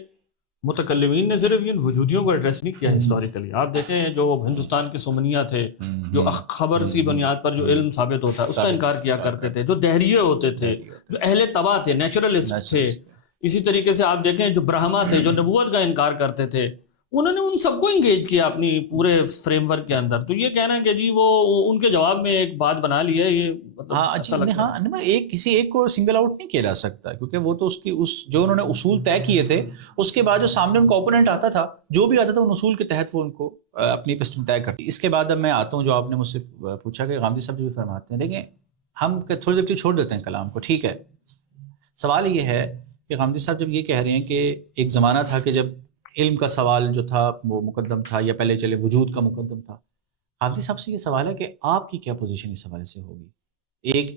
متکلمین نے صرف ان وجودیوں کو ایڈریس نہیں کیا ہسٹوریکلی. آپ دیکھیں جو ہندوستان کے سمنیہ تھے، جو خبر سی بنیاد پر جو علم ثابت ہوتا ہے اس کا انکار کیا کرتے تھے، جو دہریے ہوتے تھے، جو اہل طبع تھے، نیچرلسٹ تھے. اسی طریقے سے آپ دیکھیں جو برہما تھے، جو نبوت کا انکار کرتے تھے، انہوں نے ان سب کو انگیج کیا اپنی پورے فریم ورک کے اندر. تو یہ کہنا کہ جی وہ ان کے جواب میں ایک بات بنا لی ہے، یہ کسی ایک کو سنگل آؤٹ نہیں کیا جا سکتا، کیونکہ وہ تو جو انہوں نے اصول طے کیے تھے، اس کے بعد جو سامنے ان کا اوپوننٹ آتا تھا، جو بھی آتا تھا ان اصول کے تحت وہ ان کو اپنی پسٹم طے کرتی. اس کے بعد اب میں آتا ہوں جو آپ نے مجھ سے پوچھا کہ غامدی صاحب جو بھی فرماتے ہیں، دیکھیں ہم تھوڑی دیر کے چھوڑ دیتے ہیں کلام کو، ٹھیک ہے. سوال یہ ہے کہ غامدی صاحب جب یہ کہہ رہے ہیں کہ ایک زمانہ تھا کہ جب علم کا سوال جو تھا وہ مقدم تھا، یا پہلے چلے وجود کا مقدم تھا. غامدی صاحب سے یہ سوال ہے کہ آپ کی کیا پوزیشن اس حوالے سے ہوگی، ایک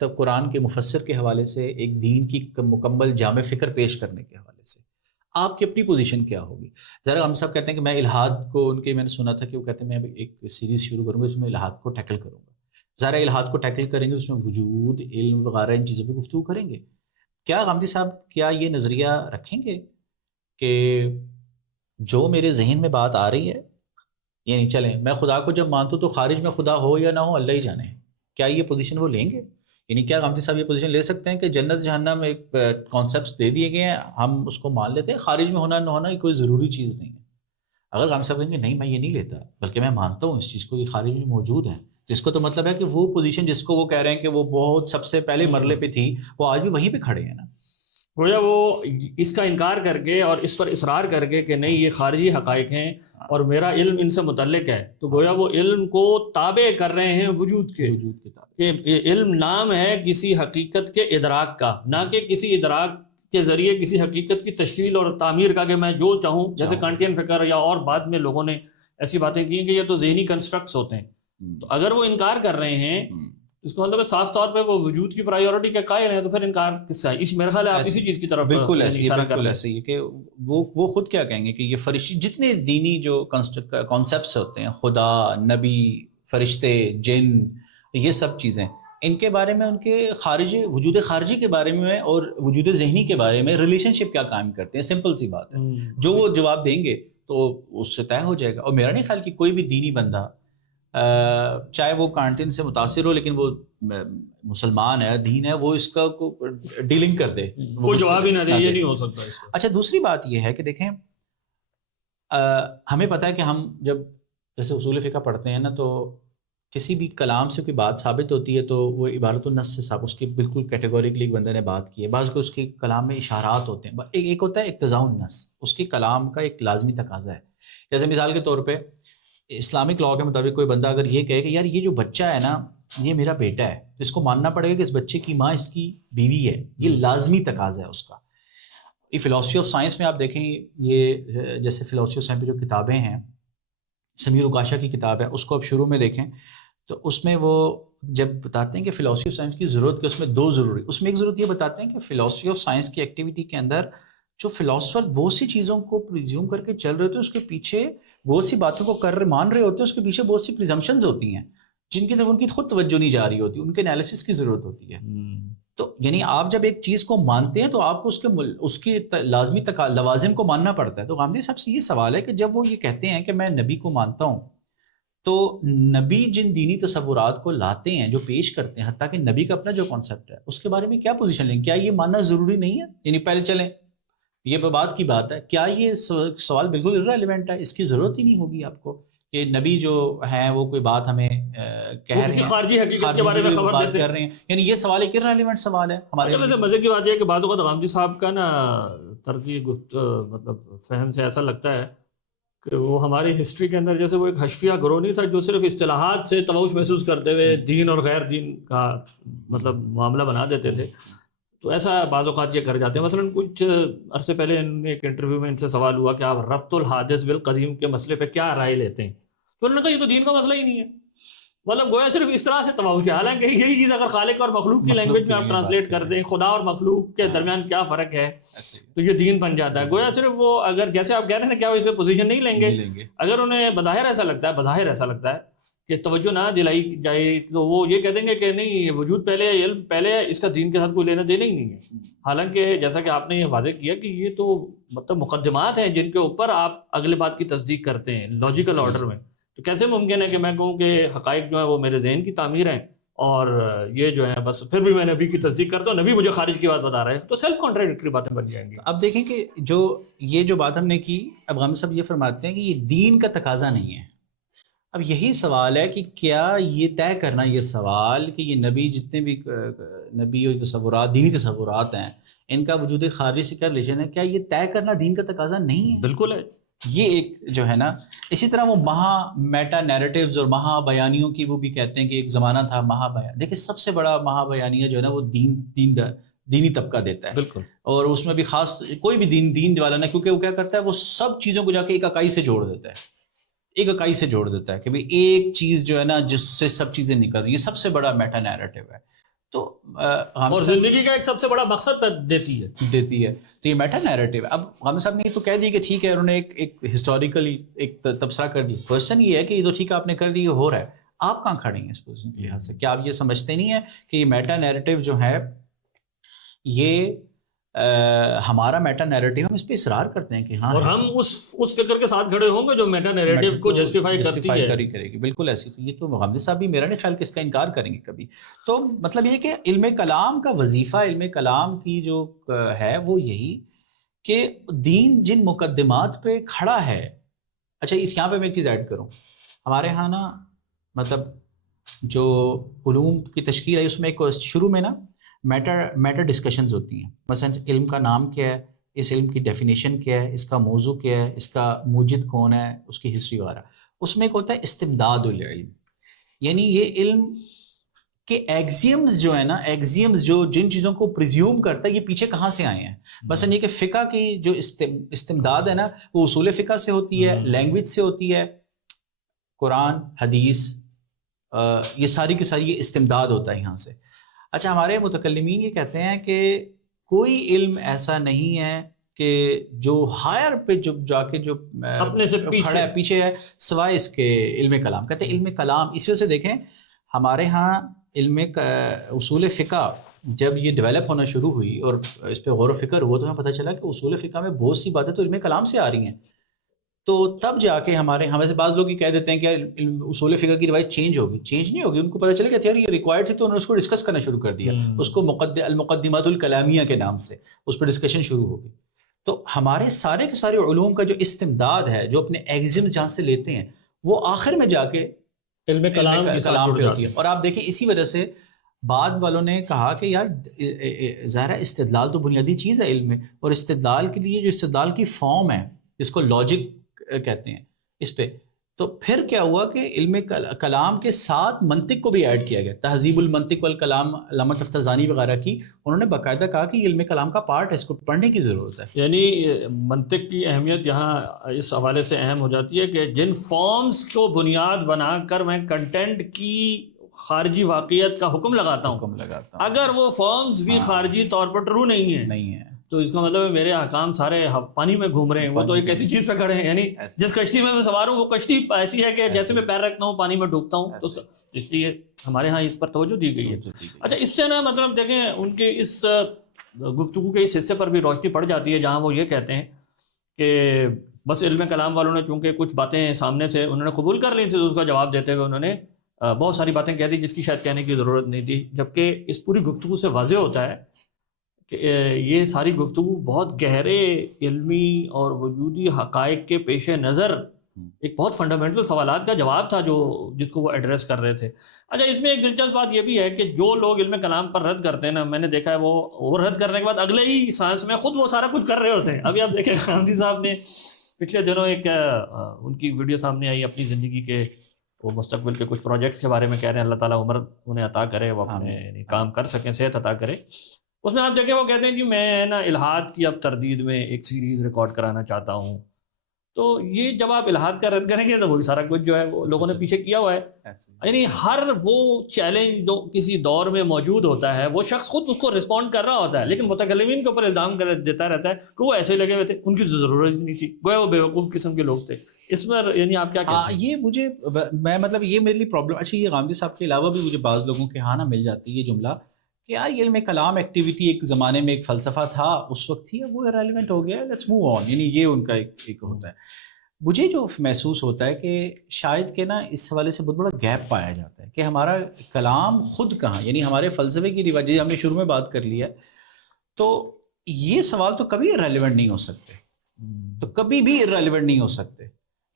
تب قرآن کے مفسر کے حوالے سے، ایک دین کی مکمل جامع فکر پیش کرنے کے حوالے سے آپ کی اپنی پوزیشن کیا ہوگی؟ ذرا ہم صاحب کہتے ہیں کہ میں الہاد کو، ان کے میں نے سنا تھا کہ وہ کہتے ہیں میں ایک سیریز شروع کروں گا اس میں الہاد کو ٹیکل کروں گا. ذرا الہاد کو ٹیکل کریں گے، اس میں وجود، علم وغیرہ ان چیزوں پہ گفتگو کریں گے. کیا غامدی صاحب کیا یہ نظریہ رکھیں گے کہ جو میرے ذہن میں بات آ رہی ہے، یعنی چلیں میں خدا کو جب مانتا ہوں تو خارج میں خدا ہو یا نہ ہو اللہ ہی جانے، کیا یہ پوزیشن وہ لیں گے؟ یعنی کیا غامدی صاحب یہ پوزیشن لے سکتے ہیں کہ جنت جہنم ایک کانسیپٹس دے دیے گئے ہیں، ہم اس کو مان لیتے ہیں، خارج میں ہونا نہ ہونا یہ کوئی ضروری چیز نہیں ہے؟ اگر غامدی صاحب کہیں گے نہیں میں یہ نہیں لیتا بلکہ میں مانتا ہوں اس چیز کو، یہ خارج میں موجود ہے، تو اس کو تو مطلب ہے کہ وہ پوزیشن جس کو وہ کہہ رہے ہیں کہ وہ بہت سب سے پہلے مرحلے پہ تھی، وہ آج بھی وہیں پہ کھڑے ہیں نا. گویا وہ اس کا انکار کر کے اور اس پر اصرار کر کے کہ نہیں یہ خارجی حقائق ہیں اور میرا علم ان سے متعلق ہے، تو گویا وہ علم کو تابع کر رہے ہیں وجود کے کہ علم نام ہے کسی حقیقت کے ادراک کا، نہ کہ کسی ادراک کے ذریعے کسی حقیقت کی تشکیل اور تعمیر کا کہ میں جو چاہوں، جیسے کانٹین فکر یا اور بعد میں لوگوں نے ایسی باتیں کی کہ یہ تو ذہنی کنسٹرکٹس ہوتے ہیں. تو اگر وہ انکار کر رہے ہیں اس کا مطلب ہے صاف طور پہ وہ وجود کی پرائیورٹی کے قائل ہیں، تو پھر انکار کس کا ہے؟ اس میرا خیال ہے آپ اسی چیز کی طرف بالکل ایسے ہی کہ وہ خود کیا کہیں گے کہ یہ فرشتے جتنے دینی جو کانسیپٹس ہوتے ہیں، خدا، نبی، فرشتے، جن، یہ سب چیزیں، ان کے بارے میں، ان کے خارجی وجود خارجی کے بارے میں اور وجود ذہنی کے بارے میں ریلیشن شپ کیا قائم کرتے ہیں؟ سمپل سی بات ہے، جو وہ جواب دیں گے تو اس سے طے ہو جائے گا. اور میرا نہیں خیال کہ کوئی بھی دینی بندہ چاہے وہ کانٹین سے متاثر ہو لیکن وہ مسلمان ہے، دین ہے، وہ اس کا ڈیلنگ کر دے، کوئی جواب ہی نہ دے، یہ نہیں ہو سکتا اس کو. اچھا دوسری بات یہ ہے کہ دیکھیں ہمیں پتہ ہے کہ ہم جب جیسے اصول فقہ پڑھتے ہیں نا، تو کسی بھی کلام سے کوئی بات ثابت ہوتی ہے تو وہ عبارت النص سے اس کی بالکل کیٹیگوریکلی ایک بندے نے بات کی ہے. بعض کو اس کے کلام میں اشارات ہوتے ہیں، ایک ہوتا ہے اقتضاء النص، اس کی کلام کا ایک لازمی تقاضا ہے. جیسے مثال کے طور پہ اسلامک لاء کے مطابق کوئی بندہ اگر یہ کہے کہ یار یہ جو بچہ ہے نا یہ میرا بیٹا ہے، تو اس کو ماننا پڑے گا کہ اس بچے کی ماں اس کی بیوی ہے، یہ لازمی تقاضا ہے اس کا. یہ فلاسفی آف سائنس میں آپ دیکھیں، یہ جیسے فلاسفی آف سائنس کی جو کتابیں ہیں، سمیر اکاشا کی کتاب ہے، اس کو آپ شروع میں دیکھیں تو اس میں وہ جب بتاتے ہیں کہ فلاسفی آف سائنس کی ضرورت، کہ اس میں دو ضروری، اس میں ایک ضرورت یہ بتاتے ہیں کہ فلاسفی آف سائنس کی ایکٹیویٹی کے اندر جو فلاسفر بہت سی چیزوں کو پریزیوم کر کے چل رہے ہوتے ہیں، اس کے پیچھے بہت سی باتوں کو مان رہے ہوتے ہیں، اس کے پیچھے بہت سی پریزمپشنز ہوتی ہیں جن کی طرف ان کی خود توجہ نہیں جا رہی ہوتی، ان کے انالیسس کی ضرورت ہوتی ہے. تو یعنی آپ جب ایک چیز کو مانتے ہیں تو آپ کو اس کی لازمی لوازم کو ماننا پڑتا ہے. تو غامدی صاحب سے یہ سوال ہے کہ جب وہ یہ کہتے ہیں کہ میں نبی کو مانتا ہوں، تو نبی جن دینی تصورات کو لاتے ہیں، جو پیش کرتے ہیں، حتیٰ کہ نبی کا اپنا جو کانسیپٹ ہے اس کے بارے میں کیا پوزیشن لیں؟ کیا یہ ماننا ضروری نہیں ہے؟ یعنی پہلے چلیں یہ بات کی بات ہے، کیا یہ سوال بالکل ارریلیونٹ ہے؟ اس کی ضرورت ہی نہیں ہوگی آپ کو کہ نبی جو ہیں وہ کوئی بات ہمیں کہہ رہے ہیں، خارجی حقیقت کے بارے میں خبر دیتے کر رہے ہیں. یعنی یہ سوال ایک ارریلیونٹ سوال ہے ہمارے لیے. مزے کی بات یہ ہے کہ بعض اوقات غامدی صاحب کا نا ترقی مطلب فہم سے ایسا لگتا ہے کہ وہ ہماری ہسٹری کے اندر جیسے وہ ایک حشفیہ گروہ نہیں تھا جو صرف اصطلاحات سے توش محسوس کرتے ہوئے دین اور غیر دین کا مطلب معاملہ بنا دیتے تھے. تو ایسا بعض اوقات یہ کر جاتے ہیں. مثلاً کچھ عرصے پہلے ایک انٹرویو میں ان سے سوال ہوا کہ آپ ربط الحادث بالقدیم کے مسئلے پہ کیا رائے لیتے ہیں, تو انہوں نے کہا یہ تو دین کا مسئلہ ہی نہیں ہے. مطلب گویا صرف اس طرح سے تواؤش ہے, حالانکہ یہی چیز اگر خالق اور مخلوق کی لینگویج میں آپ ٹرانسلیٹ کر دیں, خدا اور مخلوق کے درمیان کیا فرق ہے, تو یہ دین بن جاتا ہے. گویا صرف وہ اگر جیسے آپ کہہ رہے ہیں کیا وہ اس پہ پوزیشن نہیں لیں گے, اگر انہیں بظاہر ایسا لگتا ہے کہ توجہ نہ دلائی جائے تو وہ یہ کہہ دیں گے کہ نہیں وجود پہلے ہے, علم پہلے ہے, اس کا دین کے ساتھ کوئی لینا دینا ہی نہیں ہے. حالانکہ جیسا کہ آپ نے یہ واضح کیا کہ یہ تو مطلب مقدمات ہیں جن کے اوپر آپ اگلے بات کی تصدیق کرتے ہیں لاجیکل آرڈر میں. تو کیسے ممکن ہے کہ میں کہوں کہ حقائق جو ہیں وہ میرے ذہن کی تعمیر ہیں اور یہ جو ہے بس پھر بھی میں نبی کی تصدیق کرتا ہوں, نبی مجھے خارج کی بات بتا رہے ہیں, تو سیلف کانٹراڈکٹری باتیں بن جائیں گی. اب دیکھیں کہ جو بات ہم نے کی, اب غم صاحب یہ فرماتے ہیں کہ یہ دین کا تقاضا نہیں ہے. اب یہی سوال ہے کہ کیا یہ طے کرنا یہ سوال کہ یہ نبی جتنے بھی نبی تصورات دینی تصورات ہیں ان کا وجود خارجی سے کیا ریلیشن ہے, کیا یہ طے کرنا دین کا تقاضا نہیں ہے؟ بالکل ہے. یہ ایک جو ہے نا, اسی طرح وہ میٹا نیریٹیوز اور مہا بیانیوں کی وہ بھی کہتے ہیں کہ ایک زمانہ تھا مہا بیان. دیکھیں سب سے بڑا مہا بیانیہ جو ہے نا وہ دینی طبقہ دیتا ہے. بالکل. اور اس میں بھی خاص کوئی بھی دین والا نہ, کیونکہ وہ کیا کرتا ہے وہ سب چیزوں کو جا کے ایک اکائی سے جوڑ دیتا ہے, کہ بھئی ایک چیز جو ہے نا جس سے سب چیزیں نکل رہی ہیں, یہ سب سے بڑا میٹا نیریٹیو ہے. تو اور زندگی کا ایک سب سے بڑا مقصد دیتی ہے. تو یہ میٹا نیریٹیو ہے. اب غامد صاحب نے یہ تو کہہ دی کہ ٹھیک ہے, انہوں نے ایک ہسٹوریکلی ایک تبصرہ کر دیا. کوشچن یہ ہے کہ یہ تو ٹھیک ہے آپ نے کر دی, یہ ہو رہا ہے, آپ کہاں کھڑے ہیں اس پوزیشن کے لحاظ سے؟ کیا آپ یہ سمجھتے نہیں ہیں کہ یہ میٹا نیریٹیو جو ہے یہ ہمارا میٹا نیریٹیو, ہم اس پہ اصرار کرتے ہیں کہ ہاں, اور ہم اس فکر کے ساتھ کھڑے ہوں گے جو میٹا نیریٹیو کو جسٹیفائی کرے گی. بالکل ایسی. تو یہ تو غامدی صاحب بھی میرا نہیں خیال کہ اس کا انکار کریں گے کبھی. تو مطلب یہ کہ علم کلام کا وظیفہ, علم کلام کی جو ہے وہ یہی کہ دین جن مقدمات پہ کھڑا ہے. اچھا اس یہاں پہ میں ایک چیز ایڈ کروں, ہمارے ہاں نا مطلب جو علوم کی تشکیل ہے اس میں ایک شروع میں نا میٹر ڈسکشنز ہوتی ہیں. مثلا علم کا نام کیا ہے, اس علم کی ڈیفینیشن کیا ہے, اس کا موضوع کیا ہے, اس کا موجد کون ہے, اس کی ہسٹری وغیرہ. اس میں ایک ہوتا ہے استمداد العلم, یعنی یہ علم کے ایگزیمز جو ہے نا, ایگزیمز جو جن چیزوں کو پریزیوم کرتا ہے یہ پیچھے کہاں سے آئے ہیں. مثلا یہ کہ فقہ کی جو استمداد ہے نا وہ اصول فقہ سے ہوتی ہے, لینگویج سے ہوتی ہے, قرآن حدیث یہ ساری کی ساری یہ استمداد ہوتا ہے یہاں سے. اچھا ہمارے متکلمین یہ کہتے ہیں کہ کوئی علم ایسا نہیں ہے کہ جو ہائر پہ جا کے جو اپنے سے کھڑا ہے پیچھے ہے سوائے اس کے علم کلام. کہتے ہیں علم کلام اس وجہ سے دیکھیں ہمارے ہاں علم اصول فقہ جب یہ ڈیولپ ہونا شروع ہوئی اور اس پہ غور و فکر ہوا تو ہمیں پتہ چلا کہ اصول فقہ میں بہت سی باتیں تو علم کلام سے آ رہی ہیں. تو تب جا کے ہمیں سے بعض لوگ یہ کہہ دیتے ہیں کہ اصول فقہ کی روایت چینج نہیں ہوگی. ان کو پتہ چلا کہ یار یہ ریکوائرڈ تھی تو انہوں نے اس کو ڈسکس کرنا شروع کر دیا, اس کو المقدمات الکلامیہ کے نام سے اس پر ڈسکشن شروع ہو گئی. تو ہمارے سارے کے سارے علوم کا جو استمداد ہے, جو اپنے ایگزم جہاں سے لیتے ہیں, وہ آخر میں جا کے علم کلام پہ ہوتی ہے. اور آپ دیکھیں اسی وجہ سے بعد والوں نے کہا کہ یار ظاہر استدلال تو بنیادی چیز ہے علم میں, اور استدلال کے لیے جو استدلال کی فارم ہے جس کو لاجک کہتے ہیں اس پہ, تو پھر کیا ہوا کہ علم کلام کے ساتھ منطق کو بھی ایڈ کیا گیا. تہذیب المنطق والکلام علامہ تفتزانی وغیرہ کی, انہوں نے باقاعدہ کہا کہ علم کلام کا پارٹ ہے, اس کو پڑھنے کی ضرورت ہے. یعنی منطق کی اہمیت یہاں اس حوالے سے اہم ہو جاتی ہے کہ جن فارمز کو بنیاد بنا کر میں کنٹینٹ کی خارجی واقعیت کا حکم لگاتا ہوں, اگر وہ فارمز بھی خارجی طور پر ٹرو نہیں ہیں تو اس کا مطلب ہے میرے احکام سارے پانی میں گھوم رہے ہیں. وہ تو ایک ایسی چیز پہ کھڑے ہیں, یعنی جس کشتی میں سوار ہوں وہ کشتی ایسی ہے کہ جیسے میں پیر رکھتا ہوں پانی میں ڈوبتا ہوں. تو اس لیے ہمارے ہاں اس پر توجہ دی گئی ہے. اچھا اس سے نا مطلب دیکھیں ان کے اس گفتگو کے اس حصے پر بھی روشنی پڑ جاتی ہے جہاں وہ یہ کہتے ہیں کہ بس علم کلام والوں نے چونکہ کچھ باتیں سامنے سے انہوں نے قبول کر لی تھی, تو اس کا جواب دیتے ہوئے انہوں نے بہت ساری باتیں کہہ دی جس کی شاید کہنے کی ضرورت نہیں تھی. جبکہ اس پوری گفتگو سے واضح ہوتا ہے کہ یہ ساری گفتگو بہت گہرے علمی اور وجودی حقائق کے پیش نظر ایک بہت فنڈامنٹل سوالات کا جواب تھا جس کو وہ ایڈریس کر رہے تھے. اچھا اس میں ایک دلچسپ بات یہ بھی ہے کہ جو لوگ علم کلام پر رد کرتے ہیں نا, میں نے دیکھا ہے وہ رد کرنے کے بعد اگلے ہی سانس میں خود وہ سارا کچھ کر رہے ہوتے ہیں. ابھی آپ دیکھیں غامدی صاحب نے پچھلے دنوں ایک ان کی ویڈیو سامنے آئی اپنی زندگی کے وہ مستقبل کے کچھ پروجیکٹس کے بارے میں کہہ رہے ہیں اللہ تعالیٰ عمر انہیں عطا کرے, وہ اپنے کام کر سکیں, صحت عطا کرے. اس میں آپ دیکھیں وہ کہتے ہیں کہ میں نا الحاد کی اب تردید میں ایک سیریز ریکارڈ کرانا چاہتا ہوں. تو یہ جب آپ الحاد کا رد کریں گے تو وہی سارا کچھ جو ہے وہ لوگوں نے پیچھے کیا ہوا ہے. یعنی ہر وہ چیلنج جو کسی دور میں موجود ہوتا ہے وہ شخص خود اس کو رسپونڈ کر رہا ہوتا ہے, لیکن متکلمین کے اوپر الزام دیتا رہتا ہے کہ وہ ایسے ہی لگے ہوئے تھے, ان کی ضرورت ہی نہیں تھی, گویا وہ بیوقوف قسم کے لوگ تھے. اس پر یعنی آپ کیا کہتے ہیں؟ یہ مجھے میں مطلب یہ میرے لیے پرابلم. اچھا یہ غامدی صاحب کے علاوہ بھی مجھے بعض لوگوں کے ہاں نہ مل جاتی ہے یہ جملہ کہ یار یہ علم کلام ایکٹیویٹی ایک زمانے میں ایک فلسفہ تھا, اس وقت تھی, اب وہ ریلیونٹ ہو گیا, لیٹس موو آن. یعنی یہ ان کا ایک ہوتا ہے. مجھے جو محسوس ہوتا ہے کہ شاید کہ نا اس حوالے سے بہت بڑا گیپ پایا جاتا ہے کہ ہمارا کلام خود کہاں, یعنی ہمارے فلسفے کی روایت ہم نے شروع میں بات کر لی ہے, تو یہ سوال تو کبھی ریلیونٹ نہیں ہو سکتے, تو کبھی بھی ریلیونٹ نہیں ہو سکتے.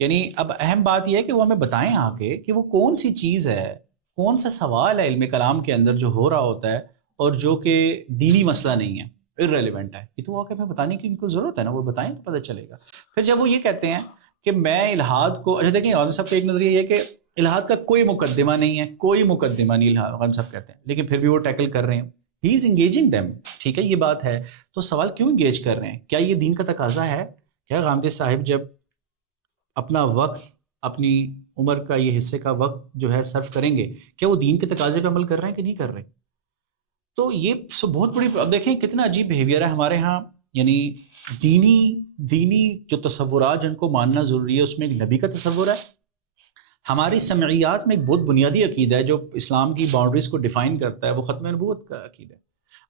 یعنی اب اہم بات یہ ہے کہ وہ ہمیں بتائیں آ کے کہ وہ کون سی چیز ہے, کون سا سوال ہے علم کلام کے اندر جو ہو رہا ہوتا ہے اور جو کہ دینی مسئلہ نہیں ہے, ارریلیونٹ ہے. یہ تو واقعی ہمیں بتانے کی ان کو ضرورت ہے نا, وہ بتائیں تو پتہ چلے گا. پھر جب وہ یہ کہتے ہیں کہ میں الحاد کو, اچھا دیکھیں غازی صاحب کا ایک نظریہ یہ ہے کہ الحاد کا کوئی مقدمہ نہیں ہے, کوئی مقدمہ نہیں غازی صاحب کہتے ہیں, لیکن پھر بھی وہ ٹیکل کر رہے ہیں. ہی از انگیجنگ دیم. ٹھیک ہے یہ بات ہے, تو سوال کیوں انگیج کر رہے ہیں؟ کیا یہ دین کا تقاضا ہے؟ کیا غامدی صاحب جب اپنا وقت, اپنی عمر کا یہ حصے کا وقت جو ہے صرف کریں گے, کیا وہ دین کے تقاضے پہ عمل کر رہے ہیں کہ نہیں کر رہے؟ تو یہ بہت بڑی, اب دیکھیں کتنا عجیب بیہیویئر ہے ہمارے ہاں. یعنی دینی جو تصورات جن کو ماننا ضروری ہے, اس میں ایک نبی کا تصور ہے. ہماری سمعیات میں ایک بہت بنیادی عقیدہ ہے جو اسلام کی باؤنڈریز کو ڈیفائن کرتا ہے, وہ ختم نبوت کا عقیدہ ہے.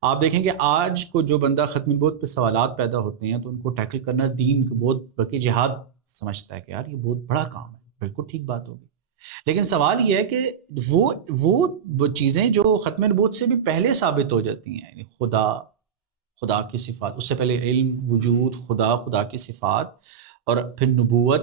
آپ دیکھیں کہ آج کو جو بندہ ختم نبوت پہ سوالات پیدا ہوتے ہیں تو ان کو ٹیکل کرنا دین کو بہت بلکہ جہاد سمجھتا ہے کہ یار یہ بہت بڑا کام ہے. بالکل ٹھیک بات ہوگی, لیکن سوال یہ ہے کہ وہ چیزیں جو ختم نبوت سے بھی پہلے ثابت ہو جاتی ہیں, یعنی خدا کی صفات, اس سے پہلے علم, وجود, خدا کی صفات, اور پھر نبوت,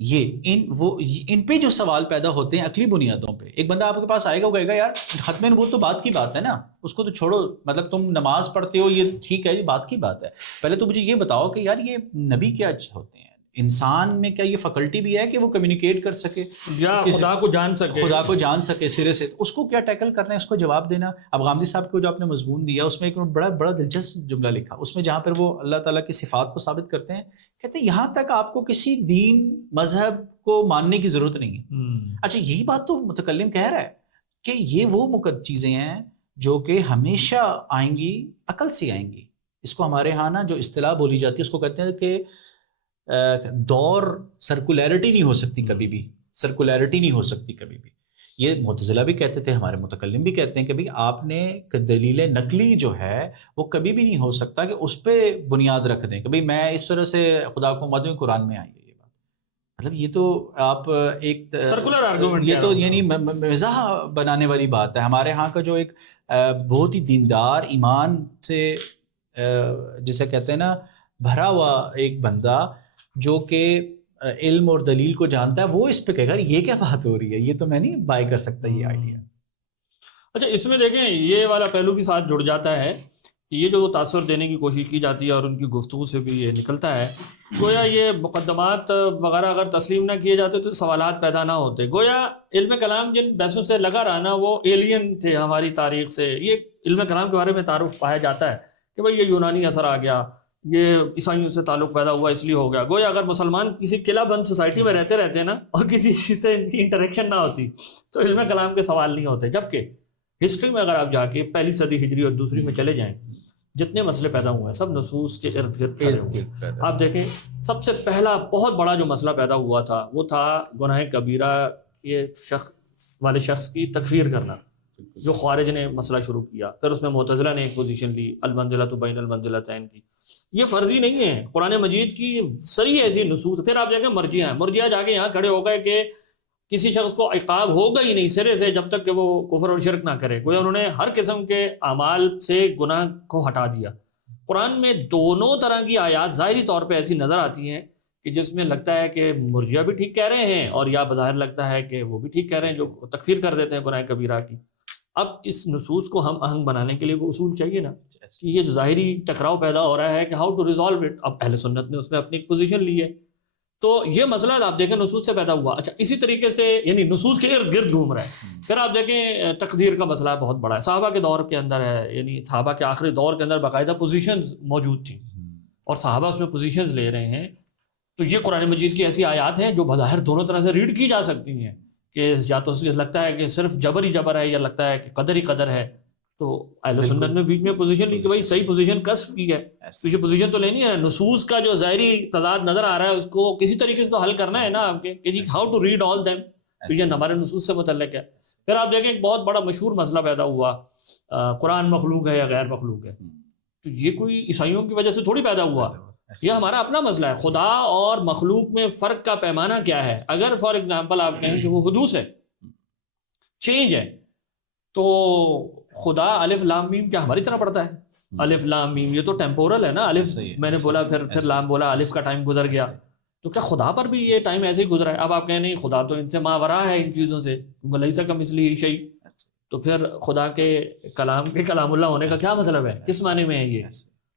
ان پہ جو سوال پیدا ہوتے ہیں عقلی بنیادوں پہ. ایک بندہ آپ کے پاس آئے گا, وہ کہے گا یار ختم نبوت تو بات کی بات ہے نا, اس کو تو چھوڑو, مطلب تم نماز پڑھتے ہو یہ ٹھیک ہے, یہ بات کی بات ہے, پہلے تو مجھے یہ بتاؤ کہ یار یہ نبی کیا ہوتے ہیں, انسان میں کیا یہ فیکلٹی بھی ہے کہ وہ کمیونیکیٹ کر سکے یا خدا کو جان سکے سرے سے, اس کو کیا ٹیکل کرنا ہے, اس کو جواب دینا. اب غامدی صاحب کو جو آپ نے مضمون دیا اس میں ایک بڑا دلچسپ جملہ لکھا, اس میں جہاں پر وہ اللہ تعالیٰ کی صفات کو ثابت کرتے ہیں, کہتے ہیں یہاں تک آپ کو کسی دین مذہب کو ماننے کی ضرورت نہیں ہے. اچھا یہی بات تو متکلم کہہ رہا ہے کہ یہ وہ چیزیں ہیں جو کہ ہمیشہ آئیں گی, عقل سے آئیں گی. اس کو ہمارے ہاں نا جو اصطلاح بولی جاتی ہے اس کو کہتے ہیں کہ دور سرکولیرٹی نہیں ہو سکتی کبھی بھی, سرکولیرٹی نہیں ہو سکتی کبھی بھی. یہ معتزلہ بھی کہتے تھے, ہمارے متکلم بھی کہتے ہیں کہ بھئی آپ نے دلیل نقلی جو ہے وہ کبھی بھی نہیں ہو سکتا کہ اس پہ بنیاد رکھ دیں کہ بھئی میں اس طرح سے خدا کو مانتا ہوں, قرآن میں آئی ہے یہ بات. مطلب یہ تو آپ ایک سرکولر آرگومنٹ, یہ تو یعنی مزاح بنانے والی بات ہے. ہمارے ہاں کا جو ایک بہت ہی دیندار, ایمان سے جسے کہتے ہیں نا بھرا ہوا ایک بندہ جو کہ علم اور دلیل کو جانتا ہے, وہ اس پہ کہے گا یہ کیا بات ہو رہی ہے, یہ تو میں نہیں بائی کر سکتا یہ آئیڈیا. اچھا اس میں دیکھیں یہ والا پہلو بھی ساتھ جڑ جاتا ہے کہ یہ جو تاثر دینے کی کوشش کی جاتی ہے اور ان کی گفتگو سے بھی یہ نکلتا ہے, گویا یہ مقدمات وغیرہ اگر تسلیم نہ کیے جاتے تو سوالات پیدا نہ ہوتے. گویا علم کلام جن بحثوں سے لگا رہا نا وہ ایلین تھے ہماری تاریخ سے. یہ علم کلام کے بارے میں تعارف پایا جاتا ہے کہ بھائی یہ یونانی اثر آ گیا, یہ عیسائیوں سے تعلق پیدا ہوا اس لیے ہو گیا. گویا اگر مسلمان کسی قلعہ بند سوسائٹی میں رہتے ہیں نا اور کسی سے ان کی انٹریکشن نہ ہوتی تو علم کلام کے سوال نہیں ہوتے. جبکہ ہسٹری میں اگر آپ جا کے پہلی صدی ہجری اور دوسری میں چلے جائیں, جتنے مسئلے پیدا ہوئے ہیں سب نصوص کے ارد گرد کھڑے ہوئے. آپ دیکھیں سب سے پہلا بہت بڑا جو مسئلہ پیدا ہوا تھا وہ تھا گناہ کبیرہ کے شخص کی تکفیر کرنا, جو خوارج نے مسئلہ شروع کیا. پھر اس میں معتزلہ نے ایک پوزیشن لی, المنزلۃ بین المنزلتین کی. یہ فرضی نہیں ہے, قرآن مجید کی صریح ایسی نصوص. پھر آپ دیکھیں مرجیہ جا کے یہاں کھڑے ہو گئے کہ کسی شخص کو عقاب ہوگا ہی نہیں سرے سے جب تک کہ وہ کفر اور شرک نہ کرے. کوئی انہوں نے ہر قسم کے اعمال سے گناہ کو ہٹا دیا. قرآن میں دونوں طرح کی آیات ظاہری طور پہ ایسی نظر آتی ہیں کہ جس میں لگتا ہے کہ مرجیہ بھی ٹھیک کہہ رہے ہیں اور یا بظاہر لگتا ہے کہ وہ بھی ٹھیک کہہ رہے ہیں جو تکفیر کر دیتے ہیں گناہ کبیرہ کی. اب اس نصوص کو ہم آہنگ بنانے کے لیے وہ اصول چاہیے نا کہ یہ ظاہری ٹکراؤ پیدا ہو رہا ہے کہ ہاؤ ٹو ریزالو اٹ. اب اہل سنت نے اس میں اپنی ایک پوزیشن لی ہے. تو یہ مسئلہ آپ دیکھیں نصوص سے پیدا ہوا. اچھا اسی طریقے سے یعنی نصوص کے ارد گرد گھوم رہا ہے. پھر آپ دیکھیں تقدیر کا مسئلہ بہت بڑا ہے. صحابہ کے دور کے اندر ہے, یعنی صحابہ کے آخری دور کے اندر باقاعدہ پوزیشنز موجود تھیں اور صحابہ اس میں پوزیشنز لے رہے ہیں. تو یہ قرآن مجید کی ایسی آیات ہیں جو بظاہر دونوں طرح سے ریڈ کی جا سکتی ہیں کہ یا تو لگتا ہے کہ صرف جبر ہی جبر ہے یا لگتا ہے کہ قدر ہی قدر ہے. تو اہل سنت نے بیچ میں پوزیشن لی کہ بھائی صحیح پوزیشن کسب کی ہے, تو یہ پوزیشن تو لینی ہے. نصوص کا جو ظاہری تضاد نظر آ رہا ہے اس کو کسی طریقے سے تو حل کرنا ہے نا آپ کے, کہ how to read all them. تو یہ ہمارے نصوص سے متعلق ہے. پھر آپ دیکھیں ایک بہت بڑا مشہور مسئلہ پیدا ہوا, قرآن مخلوق ہے یا غیر مخلوق ہے. تو یہ کوئی عیسائیوں کی وجہ سے تھوڑی پیدا ہوا, یہ ہمارا اپنا مسئلہ ہے. خدا اور مخلوق میں فرق کا پیمانہ کیا ہے؟ اگر فار ایگزامپل آپ کہیں کہ وہ حدوث ہے, چینج ہے, تو خدا الف لام میم کیا ہماری طرح پڑھتا ہے؟ الف لام میم یہ تو ٹیمپورل ہے نا. الف میں نے بولا پھر لام بولا, الف کا ٹائم گزر گیا. تو کیا خدا پر بھی یہ ٹائم ایسے ہی گزرا ہے؟ اب آپ کہیں نہیں خدا تو ان سے ماورا ہے ان چیزوں سے, کیونکہ لیسا کمثلہ شیء. تو پھر خدا کے کلام کے کلام اللہ ہونے کا کیا مطلب ہے, کس معنی میں ہے یہ؟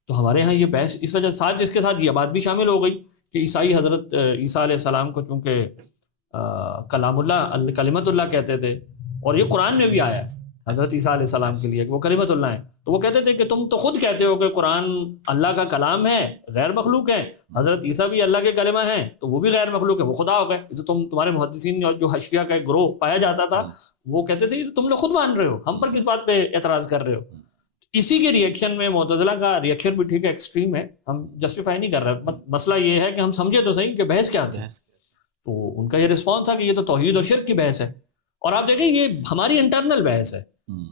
تو ہمارے ہاں یہ بحث اس وجہ ساتھ جس کے ساتھ یہ بات بھی شامل ہو گئی کہ عیسائی حضرت عیسیٰ علیہ السلام کو چونکہ کلام اللہ کلمت اللہ کہتے تھے, اور یہ قرآن میں بھی آیا ہے حضرت عیسیٰ علیہ السلام کے لیے کہ وہ کلمت اللہ ہیں. تو وہ کہتے تھے کہ تم تو خود کہتے ہو کہ قرآن اللہ کا کلام ہے, غیر مخلوق ہے. حضرت عیسیٰ بھی اللہ کے کلمہ ہیں تو وہ بھی غیر مخلوق ہے, وہ خدا ہو گئے. جو تمہارے محدثین جو حشویہ کا ایک گروہ پایا جاتا تھا وہ کہتے تھے تم لوگ خود مان رہے ہو, ہم پر کس بات پہ اعتراض کر رہے ہو. اسی کے ریئیکشن میں معتزلہ کا ریئیکشن بھی ٹھیک ہے, ایکسٹریم ہے, ہم جسٹیفائی نہیں کر رہے. مسئلہ یہ ہے کہ ہم سمجھے تو صحیح کہ بحث کیا ہے. تو ان کا یہ رسپانس تھا کہ یہ تو توحید و شرک کی بحث ہے. اور آپ دیکھیں یہ ہماری انٹرنل بحث ہے,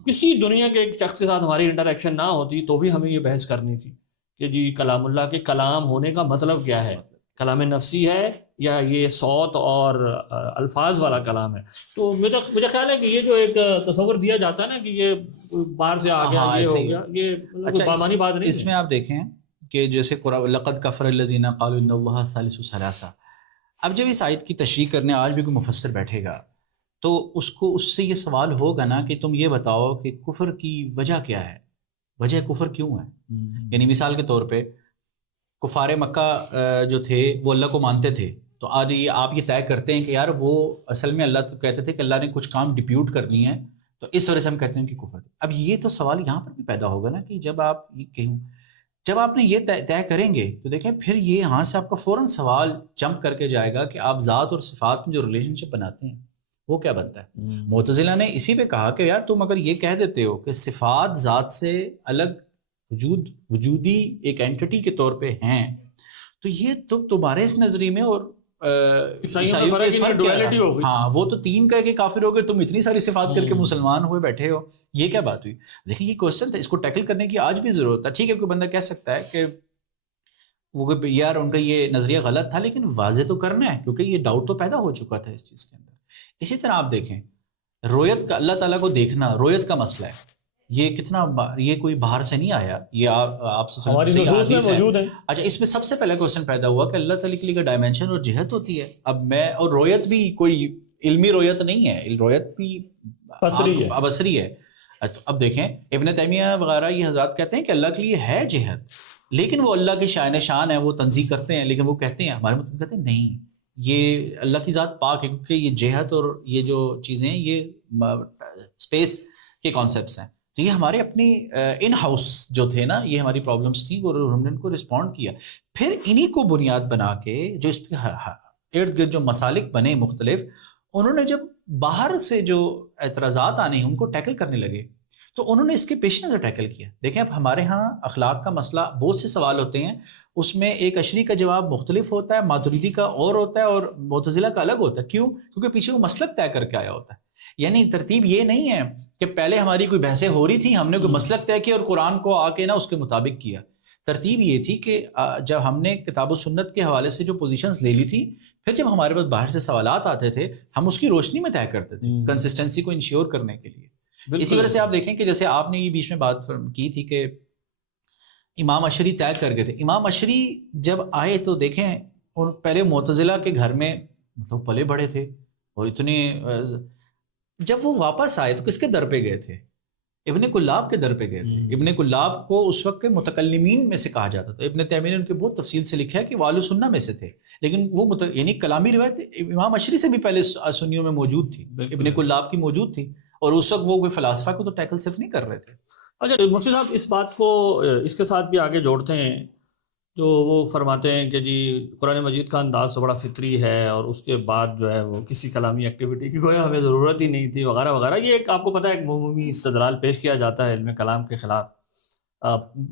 کسی دنیا کے ایک شخص کے ساتھ ہماری انٹریکشن نہ ہوتی تو بھی ہمیں یہ بحث کرنی تھی کہ جی کلام اللہ کے کلام ہونے کا مطلب کیا ہے, کلام نفسی ہے یا یہ صوت اور الفاظ والا کلام ہے. تو مجھے خیال ہے کہ یہ جو ایک تصور دیا جاتا ہے نا کہ یہ باہر سے آ گیا یہ ہو گیا, یہ بامانی بات نہیں. اس میں آپ دیکھیں کہ جیسے لقد کفر الذین قالوا ان اللہ ثالث ثلاثہ. اب جب اس آیت کی تشریح کرنے آج بھی کوئی مفسر بیٹھے گا تو اس سے یہ سوال ہوگا نا کہ تم یہ بتاؤ کہ کفر کی وجہ کیا ہے, وجہ کفر کیوں ہے. یعنی مثال کے طور پہ کفار مکہ جو تھے وہ اللہ کو مانتے تھے, تو آج یہ آپ یہ طے کرتے ہیں کہ یار وہ اصل میں اللہ تو کہتے تھے کہ اللہ نے کچھ کام ڈپیوٹ کرنی ہے تو اس وجہ سے ہم کہتے ہیں کہ کفر. اب یہ تو سوال یہاں پر بھی پیدا ہوگا نا کہ جب آپ جب آپ نے یہ طے کریں گے تو دیکھیں پھر یہ یہاں سے آپ کا فوراً سوال جمپ کر کے جائے گا کہ آپ ذات اور صفات میں جو ریلیشن شپ بناتے ہیں وہ کیا بنتا ہے. معتزلہ نے اسی پہ کہا کہ یار تم اگر یہ کہہ دیتے ہو کہ صفات ذات سے الگ وجودی ایک اینٹی کے طور پہ ہیں تو یہ تمہارے اس نظریے میں اور عیسائیوں کے فرق ڈویلٹی ہو گئی. ہاں وہ تو تین کہہ کے کافر ہو گئے, تم اتنی ساری صفات کر کے مسلمان ہوئے بیٹھے ہو, یہ کیا بات ہوئی. دیکھیں یہ کوشچن تھا, اس کو ٹیکل کرنے کی آج بھی ضرورت ہے. ٹھیک ہے کوئی بندہ کہہ سکتا ہے کہ وہ یار ان کا یہ نظریہ غلط تھا, لیکن واضح تو کرنا ہے کیونکہ یہ ڈاؤٹ تو پیدا ہو چکا تھا اس چیز کے اندر. اسی طرح آپ دیکھیں رویت کا, اللہ تعالیٰ کو دیکھنا رویت کا مسئلہ ہے, یہ کتنا یہ کوئی باہر سے نہیں آیا, یہ آپ سے موجود ہے. اچھا اس میں سب سے پہلے کوشچن پیدا ہوا کہ اللہ تعالیٰ کے لیے ڈائمینشن اور جہت ہوتی ہے. اب میں اور رویت بھی کوئی علمی رویت نہیں ہے, رویت بھی بصری ہے. اب دیکھیں ابن تیمیہ وغیرہ یہ حضرات کہتے ہیں کہ اللہ کے لیے ہے جہت, لیکن وہ اللہ کے شائن شان ہے, وہ تنزیہ کرتے ہیں, لیکن وہ کہتے ہیں ہمارے مطلب کہتے ہیں نہیں یہ اللہ کی ذات پاک ہے, کیونکہ یہ جہت اور یہ جو چیزیں ہیں یہ اسپیس کے کانسیپٹس ہیں. تو یہ ہمارے اپنی ان ہاؤس جو تھے نا, یہ ہماری پرابلمس تھیں اور ہم نے ان کو رسپونڈ کیا. پھر انہی کو بنیاد بنا کے جو اس پہ ارد گرد جو مسالک بنے مختلف, انہوں نے جب باہر سے جو اعتراضات آنے ہیں ان کو ٹیکل کرنے لگے تو انہوں نے اس کے پیش نظر ٹیکل کیا. دیکھیں اب ہمارے ہاں اخلاق کا مسئلہ بہت سے سوال ہوتے ہیں, اس میں ایک اشری کا جواب مختلف ہوتا ہے, ماتریدی کا اور ہوتا ہے اور معتزلہ کا الگ ہوتا ہے. کیوں؟ کیونکہ پیچھے وہ مسلک طے کر کے آیا ہوتا ہے. یعنی ترتیب یہ نہیں ہے کہ پہلے ہماری کوئی بحثیں ہو رہی تھی, ہم نے کوئی مسلک طے کیا اور قرآن کو آ کے نا اس کے مطابق کیا. ترتیب یہ تھی کہ جب ہم نے کتاب و سنت کے حوالے سے جو پوزیشنز لے لی تھی, پھر جب ہمارے پاس باہر سے سوالات آتے تھے ہم اس کی روشنی میں طے کرتے تھے کنسسٹنسی کو انشور کرنے کے لیے. اسی وجہ سے آپ دیکھیں کہ جیسے آپ نے یہ بیچ میں بات کی تھی کہ امام اشری طے کر گئے تھے. امام اشری جب آئے تو دیکھیں پہلے معتزلہ کے گھر میں مطلب پلے بڑے تھے اور اتنے, جب وہ واپس آئے تو کس کے در پہ گئے تھے؟ ابن کلاب کے در پہ گئے تھے. ابن کلاب کو اس وقت کے متکلمین میں سے کہا جاتا تھا. ابن تیمیہ نے ان کے بہت تفصیل سے لکھا ہے کہ وہ اہل سنہ میں سے تھے, لیکن وہ یعنی کلامی روایت امام اشری سے بھی پہلے سنیوں میں موجود تھی, ابن کلاب کی موجود تھی, اور اس وقت وہ کوئی فلاسفہ کو تو ٹیکل صرف نہیں کر رہے تھے. اچھا مفتی صاحب اس بات کو اس کے ساتھ بھی آگے جوڑتے ہیں جو وہ فرماتے ہیں کہ جی قرآن مجید کا انداز تو بڑا فطری ہے اور اس کے بعد جو ہے وہ کسی کلامی ایکٹیویٹی کی کوئی ہمیں ضرورت ہی نہیں تھی وغیرہ وغیرہ. یہ ایک آپ کو پتہ ہے ایک عمومی استدلال پیش کیا جاتا ہے علم کلام کے خلاف.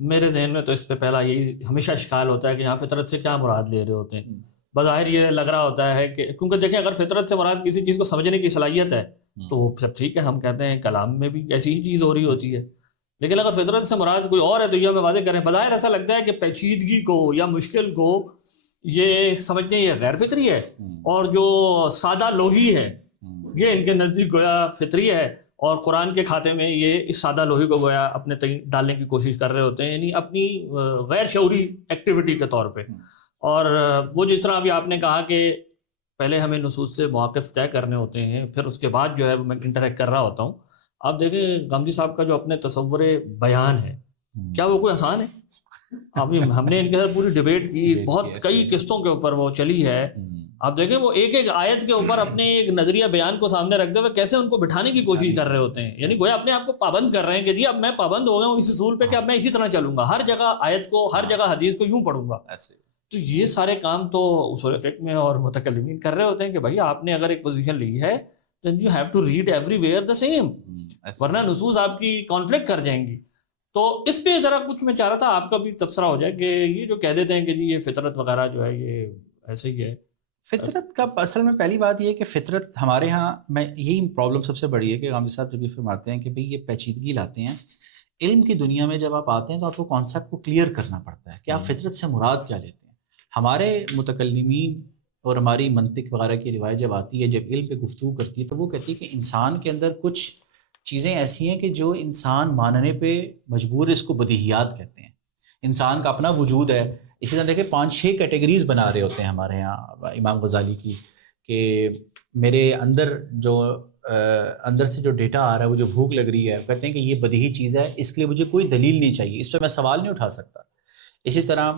میرے ذہن میں تو اس پہ پہلا یہی ہمیشہ اشکال ہوتا ہے کہ یہاں فطرت سے کیا مراد لے رہے ہوتے ہیں. بظاہر یہ لگ رہا ہوتا ہے کہ کیونکہ دیکھیں اگر فطرت سے مراد کسی چیز کو سمجھنے کی صلاحیت ہے تو وہ پھر ٹھیک ہے, ہم کہتے ہیں کلام میں بھی ایسی ہی چیز ہو رہی ہوتی ہے. لیکن اگر فطرت سے مراد کوئی اور ہے تو یہ ہمیں واضح کریں. بظاہر ایسا لگتا ہے کہ پیچیدگی کو یا مشکل کو یہ سمجھتے ہیں یہ غیر فطری ہے, اور جو سادہ لوہی ہے یہ ان کے نزدیک گویا فطری ہے, اور قرآن کے کھاتے میں یہ اس سادہ لوہی کو گویا اپنے ڈالنے کی کوشش کر رہے ہوتے ہیں, یعنی اپنی غیر شعوری ایکٹیویٹی کے طور پہ. اور وہ جس طرح ابھی آپ نے کہا کہ پہلے ہمیں نصوص سے مواقف طے کرنے ہوتے ہیں, پھر اس کے بعد جو ہے وہ میں انٹریکٹ کر رہا ہوتا ہوں. آپ دیکھیں غامدی صاحب کا جو اپنے تصور بیان ہے, کیا وہ کوئی آسان ہے؟ ابھی ہم نے ان کے ساتھ پوری ڈیبیٹ کی, بہت کئی قسطوں کے اوپر وہ چلی ہے. آپ دیکھیں وہ ایک ایک آیت کے اوپر اپنے ایک نظریہ بیان کو سامنے رکھتے ہوئے کیسے ان کو بٹھانے کی کوشش کر رہے ہوتے ہیں, یعنی گویا اپنے آپ کو پابند کر رہے ہیں کہ جی اب میں پابند ہو گیا ہوں اس اصول پہ کہ اب میں اسی طرح چلوں گا, ہر جگہ آیت کو ہر جگہ حدیث کو یوں پڑھوں گا. تو یہ سارے کام تو اصول فقہ میں اور متکلمین کر رہے ہوتے ہیں کہ بھائی آپ نے اگر ایک پوزیشن لی ہے then you have to read everywhere the same, ورنہ نصوص آپ کی کانفلکٹ کر جائیں گی. تو اس پہ ذرا کچھ میں چاہ رہا تھا آپ کا بھی تبصرہ ہو جائے کہ یہ جو کہہ دیتے ہیں کہ جی یہ فطرت وغیرہ جو ہے یہ ایسے ہی ہے. فطرت کا اصل میں پہلی بات یہ ہے کہ فطرت ہمارے ہاں میں یہی پرابلم سب سے بڑی ہے کہ غامدی صاحب جب یہ فرماتے ہیں کہ بھئی یہ پیچیدگی لاتے ہیں علم کی دنیا میں, جب آپ آتے ہیں تو آپ کو کانسیپٹ کو کلیئر کرنا پڑتا ہے کہ آپ فطرت سے مراد کیا لیتے ہیں. ہمارے متکلمین اور ہماری منطق وغیرہ کی روایت جب آتی ہے, جب علم پہ گفتگو کرتی ہے, تو وہ کہتی ہے کہ انسان کے اندر کچھ چیزیں ایسی ہیں کہ جو انسان ماننے پہ مجبور ہے, اس کو بدیہیات کہتے ہیں. انسان کا اپنا وجود ہے. اسی طرح دیکھیں 5-6 کیٹیگریز بنا رہے ہوتے ہیں ہمارے ہاں امام غزالی کی, کہ میرے اندر جو اندر سے جو ڈیٹا آ رہا ہے, وہ جو بھوک لگ رہی ہے, کہتے ہیں کہ یہ بدیہی چیز ہے, اس کے لیے مجھے کوئی دلیل نہیں چاہیے, اس پہ میں سوال نہیں اٹھا سکتا. اسی طرح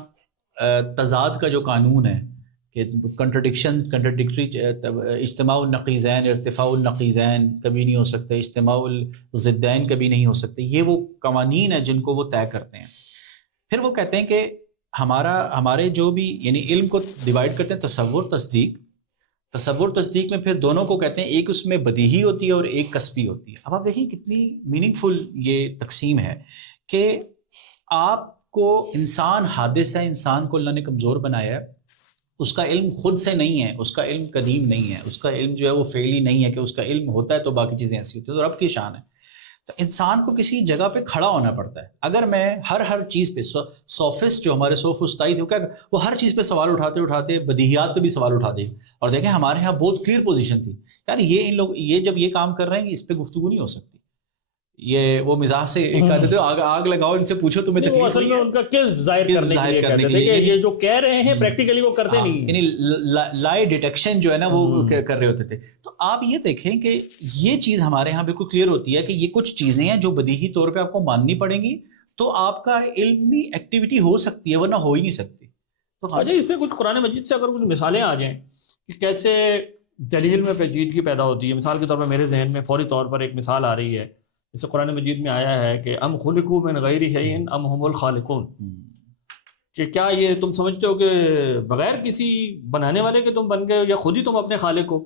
تضاد کا جو قانون ہے کہ کنٹرڈکٹری اجتماع النقیضین ارتفاع النقیضین کبھی نہیں ہو سکتے, اجتماع الضدین کبھی نہیں ہو سکتے, یہ وہ قوانین ہیں جن کو وہ طے کرتے ہیں. پھر وہ کہتے ہیں کہ ہمارے جو بھی یعنی علم کو ڈیوائڈ کرتے ہیں تصور تصدیق میں, پھر دونوں کو کہتے ہیں ایک اس میں بدیہی ہوتی ہے اور ایک کسبی ہوتی ہے. اب آپ دیکھیں کتنی میننگ فل یہ تقسیم ہے کہ آپ کو انسان حادث ہے, انسان کو اللہ نے کمزور بنایا ہے, اس کا علم خود سے نہیں ہے, اس کا علم قدیم نہیں ہے, اس کا علم جو ہے وہ فعلی نہیں ہے کہ اس کا علم ہوتا ہے تو باقی چیزیں ایسی ہوتی ہیں, تو رب کی شان ہے. تو انسان کو کسی جگہ پہ کھڑا ہونا پڑتا ہے. اگر میں ہر چیز پہ سوفسٹ جو ہمارے سوفسطائی تھے وہ ہر چیز پہ سوال اٹھاتے بدیہیات پہ بھی سوال اٹھاتے, اور دیکھیں ہمارے یہاں بہت کلیئر پوزیشن تھی یار, یہ ان لوگ یہ جب یہ کام کر رہے ہیں اس پہ گفتگو نہیں ہو سکتی. یہ وہ مزاح سے کہتے تھے آگ لگاؤ ان سے پوچھو تمہیں تکلیف اصل میں ان کا کس ظاہر کرنے کے لیے یہ جو کہہ رہے ہیں پریکٹیکلی وہ کرتے نہیں, یعنی لائی ڈیٹیکشن جو ہے نا وہ کر رہے ہوتے تھے. تو آپ یہ دیکھیں کہ یہ چیز ہمارے یہاں بالکل کلیئر ہوتی ہے کہ یہ کچھ چیزیں ہیں جو بدیہی طور پہ آپ کو ماننی پڑیں گی تو آپ کا علمی ایکٹیویٹی ہو سکتی ہے, ورنہ ہو ہی نہیں سکتی. تو اس میں کچھ قرآن مجید سے اگر کچھ مثالیں آ جائیں کہ کیسے دلیل میں پیچیدگی پیدا ہوتی ہے. مثال کے طور پر میرے ذہن میں فوری طور پر ایک مثال آ رہی ہے, جیسے قرآن مجید میں آیا ہے کہ ام خلقوا من غیر شیء ام هم الخالقون, کہ کیا یہ تم سمجھتے ہو کہ بغیر کسی بنانے والے کے تم بن گئے ہو یا خود ہی تم اپنے خالق ہو.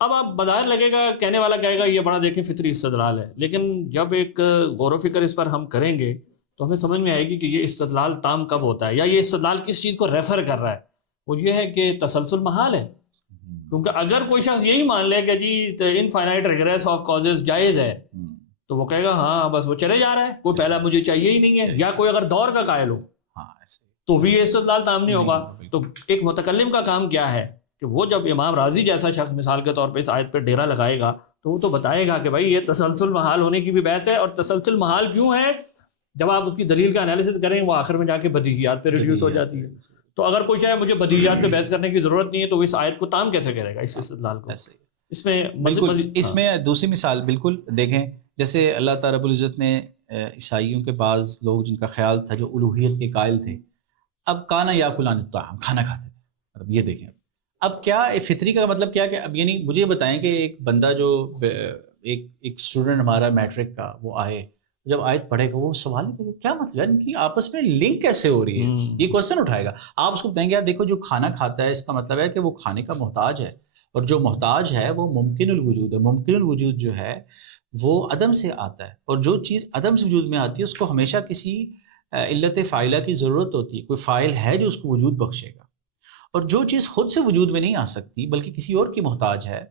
اب آپ بظاہر لگے گا, کہنے والا کہے گا یہ بڑا دیکھیں فطری استدلال ہے, لیکن جب ایک غور و فکر اس پر ہم کریں گے تو ہمیں سمجھ میں آئے گی کہ یہ استدلال تام کب ہوتا ہے, یا یہ استدلال کس چیز کو ریفر کر رہا ہے. وہ یہ ہے کہ تسلسل محال ہے, کیونکہ اگر کوئی شخص یہی مان لے کہ جی انفائنائٹ ریگریس آف کازز جائز ہے تو وہ کہے گا ہاں بس وہ چلے جا رہا ہے, کوئی پہلا مجھے چاہیے ہی نہیں ہے, یا کوئی اگر دور کا قائل ہو تو بھی یہ استدلال تام نہیں ہوگا. تو ایک متکلم کا کام کیا ہے کہ وہ جب امام راضی جیسا شخص مثال کے طور پہ اس آیت پہ ڈیرا لگائے گا تو وہ تو بتائے گا کہ بھائی یہ تسلسل محال ہونے کی بھی بحث ہے, اور تسلسل محال کیوں ہے, جب آپ اس کی دلیل کا انالیسس کریں وہ آخر میں جا کے بدیہیات پہ ریڈیوس ہو جاتی ہے. تو اگر کوئی شاید مجھے بدیہیات پہ بحث کرنے کی ضرورت نہیں ہے تو وہ اس آیت کو تام کیسے کرے گا, اس استدلال کو. اس میں بالکل اس میں دوسری مثال بالکل دیکھیں جیسے اللہ تعالیٰ رب العزت نے عیسائیوں کے بعض لوگ جن کا خیال تھا جو الوہیت کے قائل تھے، اب کانا یاکلان الطعام، کھانا کھاتے تھے. اب یہ دیکھیں اب کیا فطری کا مطلب کیا کہ اب یعنی مجھے بتائیں کہ ایک بندہ جو ایک اسٹوڈنٹ ہمارا میٹرک کا وہ آئے، جب آیت پڑھے گا وہ سوال ہے کیا مطلب ہے ان کی آپس میں لنک کیسے ہو رہی ہے، یہ کوشچن اٹھائے گا. آپ اس کو بتائیں گے یار دیکھو جو کھانا کھاتا ہے اس کا مطلب ہے کہ وہ کھانے کا محتاج ہے، اور جو محتاج ہے وہ ممکن الوجود ہے. ممکن الوجود جو ہے وہ عدم سے آتا ہے، اور جو چیز عدم سے وجود میں آتی ہے اس کو ہمیشہ کسی علت فاعلہ کی ضرورت ہوتی ہے، کوئی فاعل ہے جو اس کو وجود بخشے گا. اور جو چیز خود سے وجود میں نہیں آ سکتی بلکہ کسی اور کی محتاج ہے،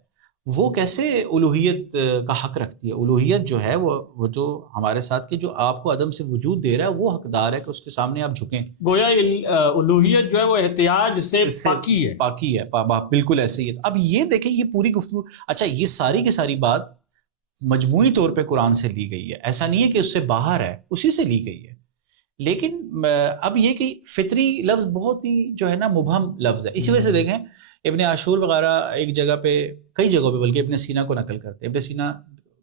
وہ کیسے الوہیت کا حق رکھتی ہے؟ الوہیت جو ہے وہ جو ہمارے ساتھ کہ جو آپ کو عدم سے وجود دے رہا ہے وہ حقدار ہے کہ اس کے سامنے آپ جھکیں. گویا الوہیت جو ہے وہ احتیاج سے پاکی ہے. پاکی ہے، بالکل ایسے ہی ہے. اب یہ دیکھیں یہ پوری گفتگو، اچھا یہ ساری کی ساری بات مجموعی طور پہ قرآن سے لی گئی ہے، ایسا نہیں ہے کہ اس سے باہر ہے، اسی سے لی گئی ہے. لیکن اب یہ کہ فطری لفظ بہت ہی جو ہے نا مبہم لفظ ہے. اسی وجہ سے دیکھیں ابن عاشور وغیرہ ایک جگہ پہ، کئی جگہوں پہ بلکہ ابن سینا کو نقل کرتے ہیں. ابن سینا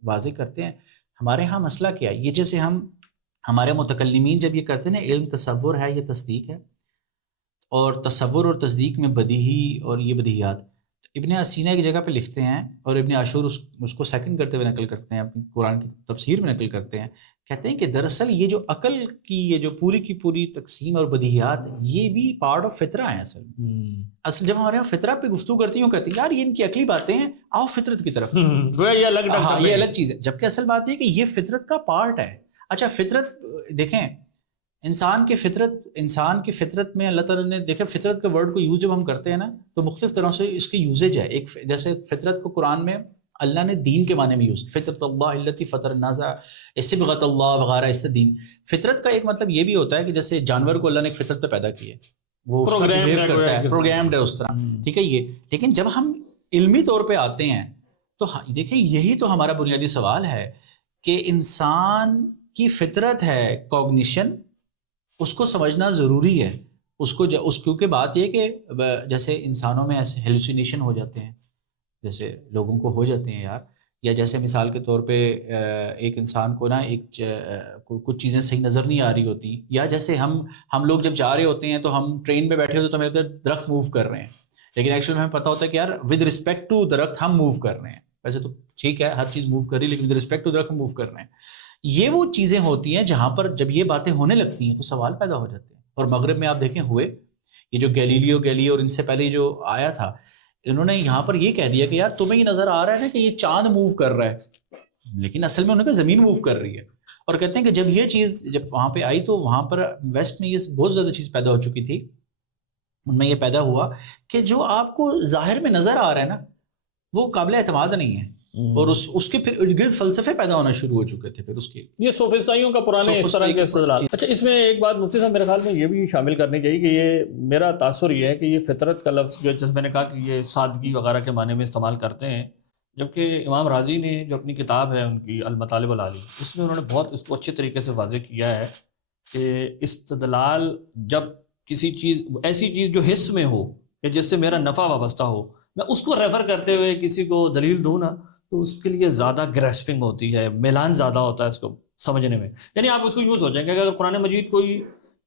واضح کرتے ہیں ہمارے ہاں مسئلہ کیا ہے، یہ جیسے ہمارے متکلمین جب یہ کرتے ہیں نا علم تصور ہے یہ تصدیق ہے، اور تصور اور تصدیق میں بدیہی اور یہ بدیہیات. ابن سینا ایک جگہ پہ لکھتے ہیں اور ابن عاشور اس کو سیکنڈ کرتے ہوئے نقل کرتے ہیں، اپنی قرآن کی تفسیر میں نقل کرتے ہیں. کہتے ہیں کہ دراصل یہ جو عقل کی یہ جو پوری کی پوری تقسیم اور بدیہیات یہ بھی پارٹ آف فطرہ ہیں. اصل جب ہمارے یہاں فطرہ پہ گفتگو کرتی ہوں کہتے ہیں یار یہ ان کی عقلی باتیں ہیں، آؤ فطرت کی طرف. یہ الگ چیز ہے، جبکہ اصل بات یہ کہ یہ فطرت کا پارٹ ہے. اچھا فطرت دیکھیں، انسان کی فطرت میں اللہ تعالیٰ نے دیکھا فطرت کے ورڈ کو یوز جب ہم کرتے ہیں نا تو مختلف طرح سے اس کی یوزیج ہے. ایک جیسے فطرت کو قرآن میں اللہ نے دین کے معنی میں یوز کیا، فطرت اللہ التی فطر الناس صبغۃ اللہ وغیرہ، اس سے دین. فطرت کا ایک مطلب یہ بھی ہوتا ہے کہ جیسے جانور کو اللہ نے ایک فطرت پہ پیدا کیا ہے، وہ پروگرامڈ ہے اس طرح، ٹھیک ہے یہ. لیکن جب ہم علمی طور پہ آتے ہیں تو دیکھیں یہی تو ہمارا بنیادی سوال ہے کہ انسان کی فطرت ہے کوگنیشن، اس کو سمجھنا ضروری ہے. کیونکہ بات یہ کہ جیسے انسانوں میں ایسے ہیلوسینیشن ہو جاتے ہیں، جیسے لوگوں کو ہو جاتے ہیں یار، یا جیسے مثال کے طور پہ ایک انسان کو نا کچھ چیزیں صحیح نظر نہیں آ رہی ہوتی، یا جیسے ہم لوگ جب جا رہے ہوتے ہیں تو ہم ٹرین پہ بیٹھے ہوتے تو ہمیں درخت موو کر رہے ہیں، لیکن ایکچولی ہمیں پتہ ہوتا ہے کہ یار ود رسپیکٹ ٹو درخت ہم موو کر رہے ہیں. ویسے تو ٹھیک ہے ہر چیز موو کر رہی ہے، لیکن ود رسپیکٹ ٹو درخت ہم موو کر رہے ہیں. یہ وہ چیزیں ہوتی ہیں جہاں پر جب یہ باتیں ہونے لگتی ہیں تو سوال پیدا ہو جاتے ہیں. اور مغرب میں آپ دیکھیں ہوئے یہ جو گیلیلیو اور ان سے پہلے جو آیا تھا، انہوں نے یہاں پر یہ کہہ دیا کہ یار تمہیں یہ نظر آ رہا ہے نا کہ یہ چاند موو کر رہا ہے، لیکن اصل میں انہوں نے زمین موو کر رہی ہے. اور کہتے ہیں کہ جب یہ چیز جب وہاں پہ آئی تو وہاں پر ویسٹ میں یہ بہت زیادہ چیز پیدا ہو چکی تھی. ان میں یہ پیدا ہوا کہ جو آپ کو ظاہر میں نظر آ رہا ہے نا وہ قابل اعتماد نہیں ہے، اور اس کے پھر ارد گرد فلسفے پیدا ہونا شروع ہو چکے تھے. پھر اس کے یہ سوفسطائیوں کا پرانے اس طرح کے استدلال. اچھا اس میں ایک بات مفتی صاحب میرے خیال میں یہ بھی شامل کرنی چاہیے کہ یہ میرا تاثر یہ ہے کہ یہ فطرت کا لفظ جو جیسے میں نے کہا کہ یہ سادگی وغیرہ کے معنی میں استعمال کرتے ہیں، جبکہ امام رازی نے جو اپنی کتاب ہے ان کی المطالب العالی، اس میں انہوں نے بہت اس کو اچھے طریقے سے واضح کیا ہے کہ استدلال جب کسی چیز ایسی چیز جو حس میں ہو کہ جس سے میرا نفع وابستہ ہو، میں اس کو ریفر کرتے ہوئے کسی کو دلیل دوں نا تو اس کے لیے زیادہ گریسپنگ ہوتی ہے، میلان زیادہ ہوتا ہے اس کو سمجھنے میں. یعنی آپ اس کو یوں سوچیں کہ اگر قرآن مجید کوئی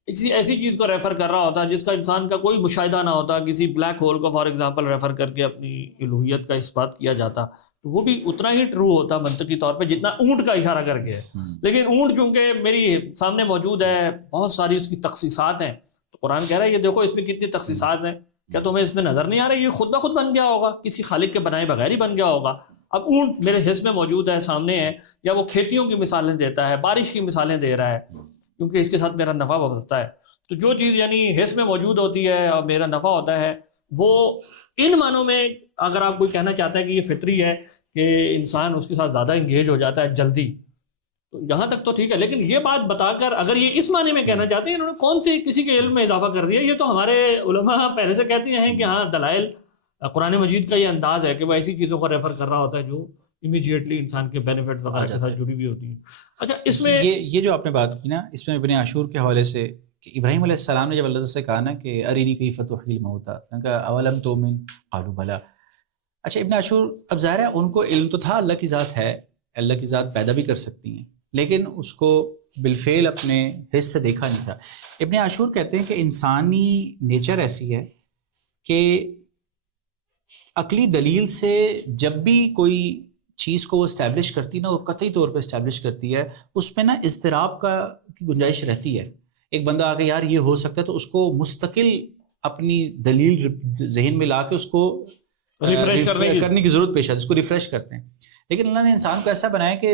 کسی ایسی چیز کو ریفر کر رہا ہوتا جس کا انسان کا کوئی مشاہدہ نہ ہوتا، کسی بلیک ہول کو فار ایگزامپل ریفر کر کے اپنی الوہیت کا اس بات کیا جاتا، تو وہ بھی اتنا ہی ٹرو ہوتا منطقی طور پہ جتنا اونٹ کا اشارہ کر کے ہے. لیکن اونٹ چونکہ میری سامنے موجود ہے، بہت ساری اس کی تخصیصات ہیں، تو قرآن کہہ رہا ہے یہ دیکھو اس میں کتنی تخصیصات ہیں، کیا تمہیں اس میں نظر نہیں آ رہا؟ یہ خود بخود بن گیا ہوگا، کسی خالق کے بنائے بغیر ہی بن گیا ہوگا. اب اونٹ میرے حص میں موجود ہے، سامنے ہے، یا وہ کھیتیوں کی مثالیں دیتا ہے، بارش کی مثالیں دے رہا ہے، کیونکہ اس کے ساتھ میرا نفع وابستہ ہے. تو جو چیز یعنی حص میں موجود ہوتی ہے اور میرا نفع ہوتا ہے، وہ ان معنوں میں اگر آپ کوئی کہنا چاہتا ہے کہ یہ فطری ہے کہ انسان اس کے ساتھ زیادہ انگیج ہو جاتا ہے جلدی، تو یہاں تک تو ٹھیک ہے. لیکن یہ بات بتا کر اگر یہ اس معنی میں کہنا چاہتے ہیں انہوں نے کون سے کسی کے علم میں اضافہ کر دیا؟ یہ تو ہمارے علماء پہلے سے کہتے ہیں کہ ہاں دلائل قرآن مجید کا یہ انداز ہے کہ وہ ایسی چیزوں کو ریفر کر رہا ہوتا ہے جو امیجیٹلی انسان کے بینیفٹس وغیرہ کے ساتھ جڑی ہوئی ہوتی ہیں. اچھا اس میں یہ جو آپ نے بات کی نا، اس میں ابن عاشور کے حوالے سے کہ ابراہیم علیہ السلام نے جب اللہ سے کہا نا کہ ارینی کیف تحیی الموتی، کہا اولم تؤمن قالوا بلی. اچھا ابن عاشور اب ظاہر ہے ان کو علم تو تھا اللہ کی ذات ہے، اللہ کی ذات پیدا بھی کر سکتی ہیں، لیکن اس کو بالفعل اپنے حس سے دیکھا نہیں تھا۔ ابن عاشور کہتے ہیں کہ انسانی نیچر ایسی ہے کہ عقلی دلیل سے جب بھی کوئی چیز کو وہ اسٹیبلش کرتی نا، وہ قطعی طور پہ اسٹیبلش کرتی ہے، اس میں نا اضطراب کی گنجائش رہتی ہے۔ ایک بندہ آ کے یار یہ ہو سکتا ہے، تو اس کو مستقل اپنی دلیل ذہن میں لا کے اس کو ریفریش کرنے کی ضرورت پیش آتی ہے، اس کو ریفریش کرتے ہیں۔ لیکن اللہ نے انسان کو ایسا بنایا کہ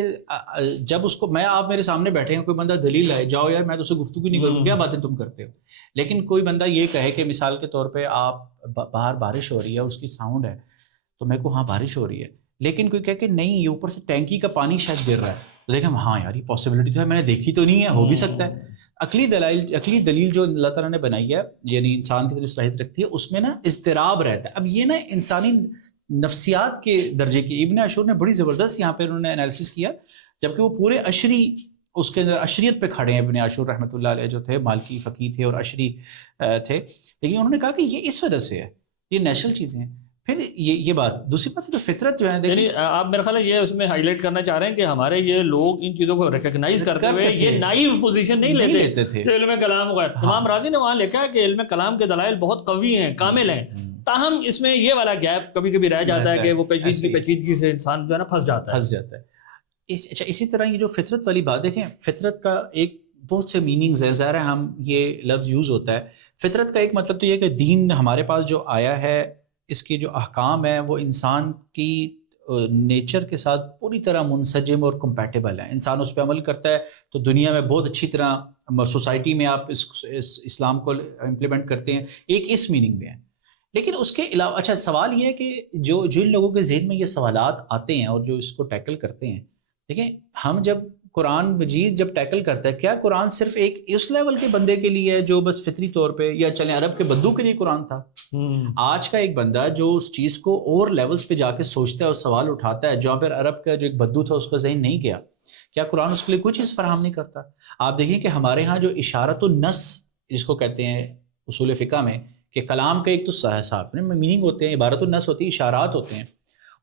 جب اس کو آپ میرے سامنے بیٹھے ہیں، کوئی بندہ دلیل لائے، جاؤ یار میں تو اسے گفتگو نہیں کروں، کیا باتیں تم کرتے ہو۔ لیکن کوئی بندہ یہ کہے کہ مثال کے طور پہ آپ باہر بارش ہو رہی ہے، اس کی ساؤنڈ ہے، تو میرے کو ہاں بارش ہو رہی ہے، لیکن کوئی کہے کہ نہیں یہ اوپر سے ٹینکی کا پانی شاید گر رہا ہے، تو دیکھیں ہاں یار یہ پاسبلٹی تو ہے، میں نے دیکھی تو نہیں ہے، ہو بھی سکتا ہے۔ عقلی دلیل جو اللہ تعالیٰ نے بنائی ہے، یعنی انسان کی جو صلاحیت رکھتی ہے، اس میں نا اضطراب رہتا ہے۔ اب یہ نا انسانی نفسیات کے درجے کی ابن عاشور نے بڑی زبردست یہاں پہ انہوں نے انالیسس کیا، جبکہ وہ پورے اشری اس کے اندر اشریت پہ کھڑے ہیں۔ ابن عاشور رحمۃ اللہ علیہ جو تھے مالکی فقیہ تھے اور اشری تھے، لیکن انہوں نے کہا کہ یہ اس وجہ سے ہے، یہ نیچرل چیزیں ہیں۔ پھر یہ بات، دوسری بات تو فطرت جو ہے، یعنی آپ میرا خیال ہے یہ اس میں ہائی لائٹ کرنا چاہ رہے ہیں کہ ہمارے یہ لوگ ان چیزوں کو ریکگنائز کرتے ہوئے یہ نائیو پوزیشن نہیں لیتے تھے علم کلام کو۔ امام راضی نے وہاں لکھا ہے کہ علم کلام کے دلائل بہت قوی ہیں، کامل ہیں، تاہم اس میں یہ والا گیپ کبھی کبھی رہ جاتا ہے کہ وہ پیچیدگی سے انسان جو ہے نا پھنس جاتا ہے۔ اچھا، اسی طرح یہ جو فطرت والی بات، دیکھیں فطرت کا ایک بہت سے میننگز ہیں، ظاہر ہے ہم یہ لفظ یوز ہوتا ہے۔ فطرت کا ایک مطلب تو یہ کہ دین ہمارے پاس جو آیا ہے، اس کے جو احکام ہیں وہ انسان کی نیچر کے ساتھ پوری طرح منسجم اور کمپیٹیبل ہے۔ انسان اس پہ عمل کرتا ہے تو دنیا میں بہت اچھی طرح سوسائٹی میں آپ اس اسلام کو امپلیمنٹ کرتے ہیں، ایک اس میننگ میں ہے۔ لیکن اس کے علاوہ اچھا سوال یہ ہے کہ جن لوگوں کے ذہن میں یہ سوالات آتے ہیں اور جو اس کو ٹیکل کرتے ہیں، دیکھیں ہم جب قرآن مجید جب ٹیکل کرتا ہے، کیا قرآن صرف ایک اس لیول کے بندے کے لیے ہے جو بس فطری طور پہ، یا چلیں عرب کے بدو کے لیے قرآن تھا؟ آج کا ایک بندہ جو اس چیز کو اور لیولز پہ جا کے سوچتا ہے اور سوال اٹھاتا ہے، جہاں پر عرب کا جو ایک بدو تھا اس کا ذہن نہیں گیا، کیا قرآن اس کے لیے کوئی چیز فراہم نہیں کرتا؟ آپ دیکھیں کہ ہمارے ہاں جو اشارت النص جس کو کہتے ہیں اصول فقہ میں، کہ کلام کا ایک تو صاحب میننگ ہوتے ہیں، عبارت النص ہوتی ہے، اشارات ہوتے ہیں،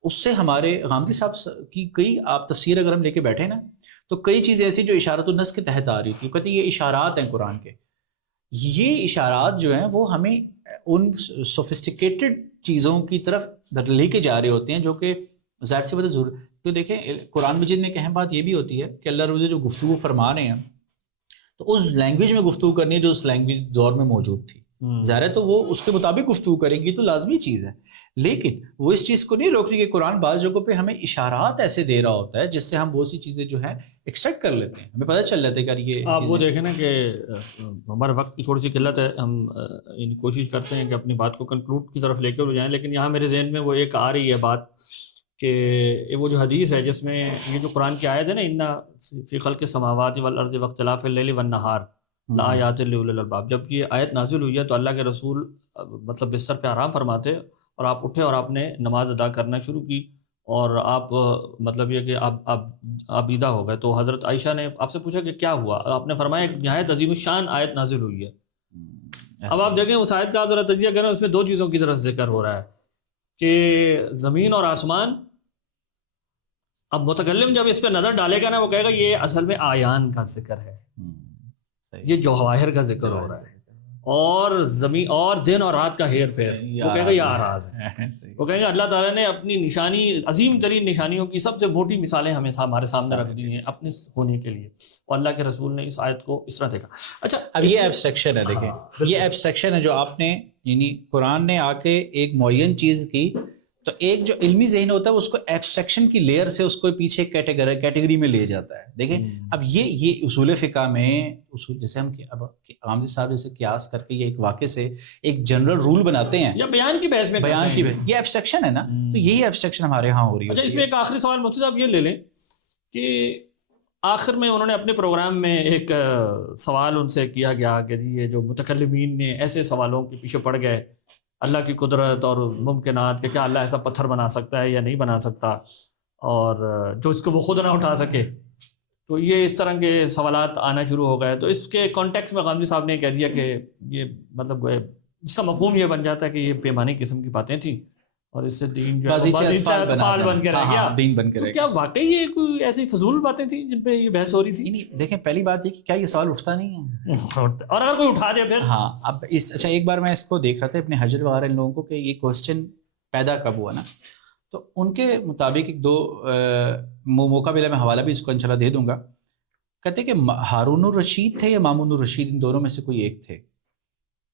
اس سے ہمارے غامدی صاحب کی کئی آپ تفسیر اگر ہم لے کے بیٹھے نا، تو کئی چیزیں ایسی جو اشارت النص کے تحت آ رہی تھی، کہتے ہیں یہ اشارات ہیں قرآن کے۔ یہ اشارات جو ہیں وہ ہمیں ان سوفسٹیکیٹڈ چیزوں کی طرف لے کے جا رہے ہوتے ہیں، جو کہ ظاہر سی بات ضرور، تو دیکھیں قرآن مجید میں ایک اہم بات یہ بھی ہوتی ہے کہ اللہ رب جو گفتگو فرما رہے ہیں تو اس لینگویج میں گفتگو کرنی ہے جو اس لینگویج دور میں موجود تھی، ظاہر ہے تو وہ اس کے مطابق گفتگو کریں گی تو لازمی چیز ہے، لیکن وہ اس چیز کو نہیں روک رہی کہ قرآن بعض جگہوں پہ ہمیں اشارات ایسے دے رہا ہوتا ہے جس سے ہم بہت سی چیزیں جو ہیں ایکسٹریکٹ کر لیتے ہیں، ہمیں پتہ چل جاتا ہے کہ یہ آپ وہ دیکھیں نا کہ ہمارے وقت کی تھوڑی سی قلت ہے، ہم کوشش کرتے ہیں کہ اپنی بات کو کنکلوڈ کی طرف لے کے جائیں، لیکن یہاں میرے ذہن میں وہ ایک آ رہی ہے بات کہ وہ جو حدیث ہے جس میں یہ جو قرآن کی آیت ہے نا، اِنَّ فِی خَلْقِ السَّمَاوَاتِ وَالْأَرْضِ وَاخْتِلَافِ اللَّيْلِ وَالنَّهَارِ لَآیَاتٍ لِأُولِي الْأَلْبَابِ، جب یہ آیت نازل ہوئی ہے تو اللہ کے رسول مطلب بستر پہ آرام فرماتے، اور آپ اٹھے اور آپ نے نماز ادا کرنا شروع کی، اور آپ مطلب یہ کہ آپ عبیدہ ہو گئے، تو حضرت عائشہ نے آپ سے پوچھا کہ کیا ہوا؟ آپ نے فرمایا کہ نہایت عظیم الشان آیت نازل ہوئی ہے۔ اب آپ دیکھیں اس آیت کا آپ ذرا تجزیہ کریں، اس میں دو چیزوں کی طرف ذکر ہو رہا ہے کہ زمین اور آسمان، اب متکلم جب اس پہ نظر ڈالے گا نا، وہ کہے گا یہ اصل میں آیان کا ذکر ہے، یہ جواہر کا ذکر ہو رہا ہے، اور زمین اور دن اور رات کا ہیر پھیر، وہ کہے گا یہ آراز ہے۔ وہ کہیں گے اللہ تعالیٰ نے اپنی نشانی، عظیم ترین نشانیوں کی سب سے موٹی مثالیں ہمیں ہمارے سامنے رکھ دی ہیں اپنے ہونے کے لیے، اور اللہ کے رسول نے اس آیت کو اس طرح دیکھا۔ اچھا اب یہ ایبسٹریکشن ہے، دیکھیں یہ ایبسٹریکشن ہے جو آپ نے، یعنی قرآن نے آ کے ایک معین چیز کی، تو ایک جو علمی ذہن ہوتا ہے اس کو ایبسٹریکشن کی لیئر سے اس کو پیچھے کیٹیگری میں لے جاتا ہے۔ دیکھیں اب یہ اصول فقہ میں اصول، جیسے ہم اب عامر صاحب جیسے قیاس کر کے یہ ایک واقعے سے ایک جنرل رول بناتے ہیں یا بیان کی بحث میں، بیان کی بحث، یہ ایبسٹریکشن ہے نا، تو یہی ایبسٹریکشن ہمارے ہاں ہو رہی ہے۔ اچھا اس میں ایک آخری سوال مفتی صاحب یہ لے لیں کہ آخر میں انہوں نے اپنے پروگرام میں ایک سوال ان سے کیا گیا کہ جی یہ جو متکلمین نے ایسے سوالوں کے پیچھے پڑ گئے، اللہ کی قدرت اور ممکنات کہ کیا اللہ ایسا پتھر بنا سکتا ہے یا نہیں بنا سکتا، اور جو اس کو وہ خود نہ اٹھا سکے، تو یہ اس طرح کے سوالات آنا شروع ہو گئے۔ تو اس کے کانٹیکس میں غامدی صاحب نے کہہ دیا کہ یہ مطلب اس کا مفہوم یہ بن جاتا ہے کہ یہ پیمانی قسم کی باتیں تھیں، اور اس سے دین جو بازیچے اطفال بن کے رہ گیا. دین بن کے تو رہ کیا گیا. واقعی یہ کوئی ایسی فضول باتیں تھیں جن پہ یہ بحث ہو رہی تھی؟ نہیں دیکھیں پہلی بات یہ کہ کیا یہ سوال اٹھتا نہیں ہے؟ اور اگر کوئی اٹھا دے پھر ہاں اب اچھا ایک بار میں اس کو دیکھ رہا تھا اپنے حجر وغیرہ ان لوگوں کو کہ یہ کوسچن پیدا کب ہوا نا، تو ان کے مطابق ایک دو موقع ملا، میں حوالہ بھی اس کو انشاءاللہ دے دوں گا. کہتے کہ ہارون الرشید تھے یا مامون الرشید، ان دونوں میں سے کوئی ایک تھے.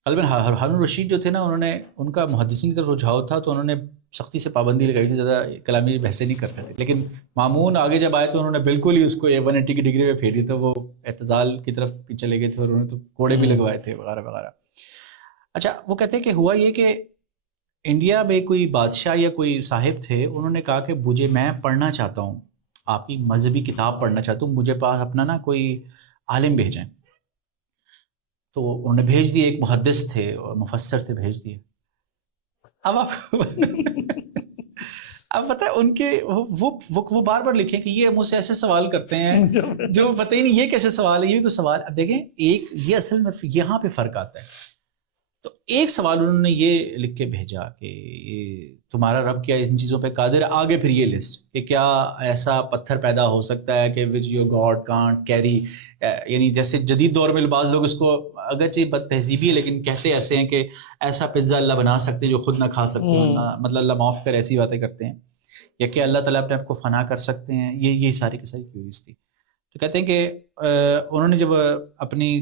غالباً ہارون الرشید جو تھے نا، انہوں نے ان کا محدثین کی طرف رجحاؤ تھا تو انہوں نے سختی سے پابندی لگائی تھی، زیادہ کلامی بحثیں نہیں کرتے تھے. لیکن مامون آگے جب آئے تو انہوں نے بالکل ہی اس کو 180 کی ڈگری پہ پھیر دیا تھا، وہ اعتزال کی طرف چلے گئے تھے اور انہوں نے تو کوڑے بھی لگوائے تھے وغیرہ وغیرہ. اچھا وہ کہتے ہیں کہ ہوا یہ کہ انڈیا میں کوئی بادشاہ یا کوئی صاحب تھے، انہوں نے کہا کہ میں پڑھنا چاہتا ہوں، آپ کی مذہبی کتاب پڑھنا چاہتا ہوں، مجھے پاس اپنا نا کوئی عالم بھیجیں. تو انہوں نے بھیج دیے، ایک محدث تھے اور مفسر تھے، بھیج دیے. اب آپ اب پتہ ہے ان کے وہ بار بار لکھیں کہ یہ مجھ سے ایسے سوال کرتے ہیں جو پتہ ہی نہیں یہ کیسے سوال ہے، یہ بھی کوئی سوال. اب دیکھیں ایک یہ اصل میں یہاں پہ فرق آتا ہے. تو ایک سوال انہوں نے یہ لکھ کے بھیجا کہ یہ تمہارا رب کیا ان چیزوں پہ قادر ہے، آگے پھر یہ لسٹ کہ کیا ایسا پتھر پیدا ہو سکتا ہے کہ which your God can't carry, یعنی جیسے جدید دور میں بعض لوگ اس کو اگرچہ بد تہذیبی ہے لیکن کہتے ایسے ہیں کہ ایسا پزا اللہ بنا سکتے ہیں جو خود نہ کھا سکتے ہو، مطلب اللہ معاف کرے، ایسی باتیں کرتے ہیں. یا کہ اللہ تعالیٰ اپنے آپ کو فنا کر سکتے ہیں. یہ ساری کی ساری کیوریز تھی. تو کہتے ہیں کہ انہوں نے جب اپنی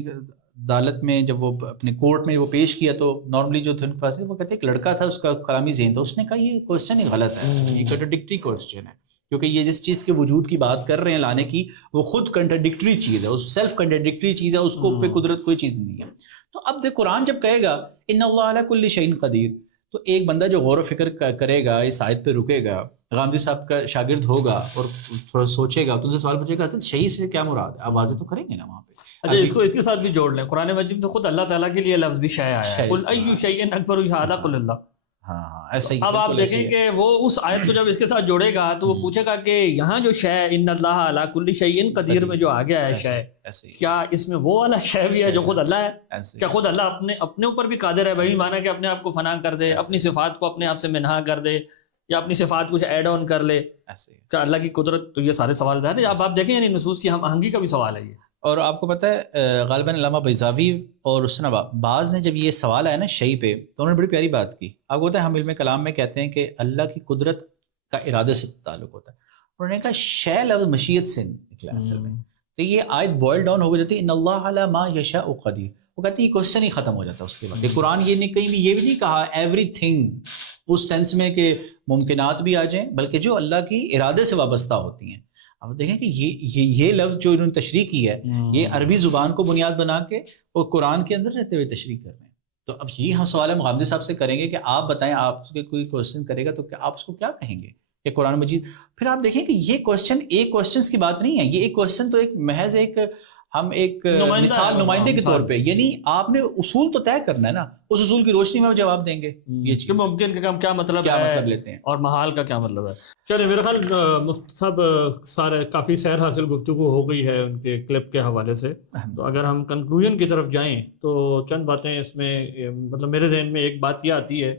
عدالت میں جب وہ اپنے کورٹ میں وہ پیش کیا تو نارملی جو تھے ان کے پاس وہ کہتے ہیں ایک لڑکا تھا، اس کا کلامی ذہن تھا، اس نے کہا یہ کوشچن ہی غلط ہے، یہ کنٹراڈکٹری کوشچن ہے، کیونکہ یہ جس چیز کے وجود کی بات کر رہے ہیں لانے کی، وہ خود کنٹراڈکٹری چیز ہے، اس سیلف کنٹراڈکٹری چیز ہے، اس کو پہ قدرت کوئی چیز نہیں ہے. تو اب دیکھ قرآن جب کہے گا ان اللہ علی کل شیء قدیر، تو ایک بندہ جو غور و فکر کرے گا، اس آیت پہ رکے گا، غامدی صاحب کا شاگرد ہوگا اور تھوڑا سوچے گا تو ان سے سوال پوچھے گا حضرت شیء سے کیا مراد ہے، آپ واضح تو کریں گے نا وہاں پہ. اچھا اس کو اس کے ساتھ بھی جوڑ لیں، قرآن مجید میں خود اللہ تعالیٰ کے لیے لفظ بھی شیء آیا ہے، قل ای شیء اکبر شہادۃ قل اللہ. ہاں ایسا ہی. اب آپ دیکھیں کہ وہ اس آیت کو جب اس کے ساتھ جوڑے گا تو وہ پوچھے گا کہ یہاں جو شیء ان اللہ علی کل شیء قدیر میں جو آ گیا ہے شیء، کیا اس میں وہ والا شیء بھی ہے جو خود اللہ ہے؟ کیا خود اللہ اپنے اوپر بھی قادر ہے؟ بھائی مانا کہ اپنے آپ کو فنا کر دے، اپنی صفات کو اپنے آپ سے منہا کر دے، یا اپنی صفات کچھ ایڈ آن کر لے، کیا اللہ کی قدرت؟ تو یہ سارے سوال ہیں. اب آپ دیکھیں یعنی نصوص کی ہم آہنگی کا بھی سوال ہے یہ. اور آپ کو پتہ ہے غالباً علامہ بیضاوی اور اسنا باز نے جب یہ سوال آیا نا شیء پہ تو انہوں نے بڑی پیاری بات کی. آپ کو پتہ ہے ہم علم کلام میں کہتے ہیں کہ اللہ کی قدرت کا ارادے سے تعلق ہوتا ہے. انہوں نے کہا شیء لفظ مشیت سے نکلا اصل میں. تو یہ آیت بوائل ڈاؤن ہو جاتی ہے ان اللہ علی ما یشاء قدیر. وہ کہتی ہے کوشچن ہی ختم ہو جاتا ہے اس کے بعد. یہ قرآن یہ نہیں کہیں بھی یہ بھی نہیں کہا ایوری تھنگ اس سینس میں کہ ممکنات بھی آ جائیں، بلکہ جو اللہ کی ارادے سے وابستہ ہوتی ہیں. اب دیکھیں کہ یہ لفظ جو انہوں نے تشریح کی ہے یہ عربی زبان کو بنیاد بنا کے وہ قرآن کے اندر رہتے ہوئے تشریح کر رہے ہیں. تو اب یہ ہم سوال ہم غامدی صاحب سے کریں گے کہ آپ بتائیں، آپ کے کوئی کوشچن کرے گا تو آپ اس کو کیا کہیں گے کہ قرآن مجید. پھر آپ دیکھیں کہ یہ کوشچن ایک کوشچنس کی بات نہیں ہے، یہ ایک کوشچن تو ایک محض ایک ہم ایک مثال نمائندے کے طور پہ، یعنی آپ نے اصول تو طے کرنا ہے نا، اس اصول کی روشنی میں جواب دیں گے یہ چیز ممکن کا کیا مطلب کیا ہے مطلب لیتے ہیں اور محال کا کیا مطلب ہے. چلے میرے خیال مفتی صاحب سارے کافی سیر حاصل گفتگو ہو گئی ہے ان کے کلپ کے حوالے سے. تو اگر ہم کنکلوژن کی طرف جائیں تو چند باتیں اس میں، مطلب میرے ذہن میں ایک بات یہ آتی ہے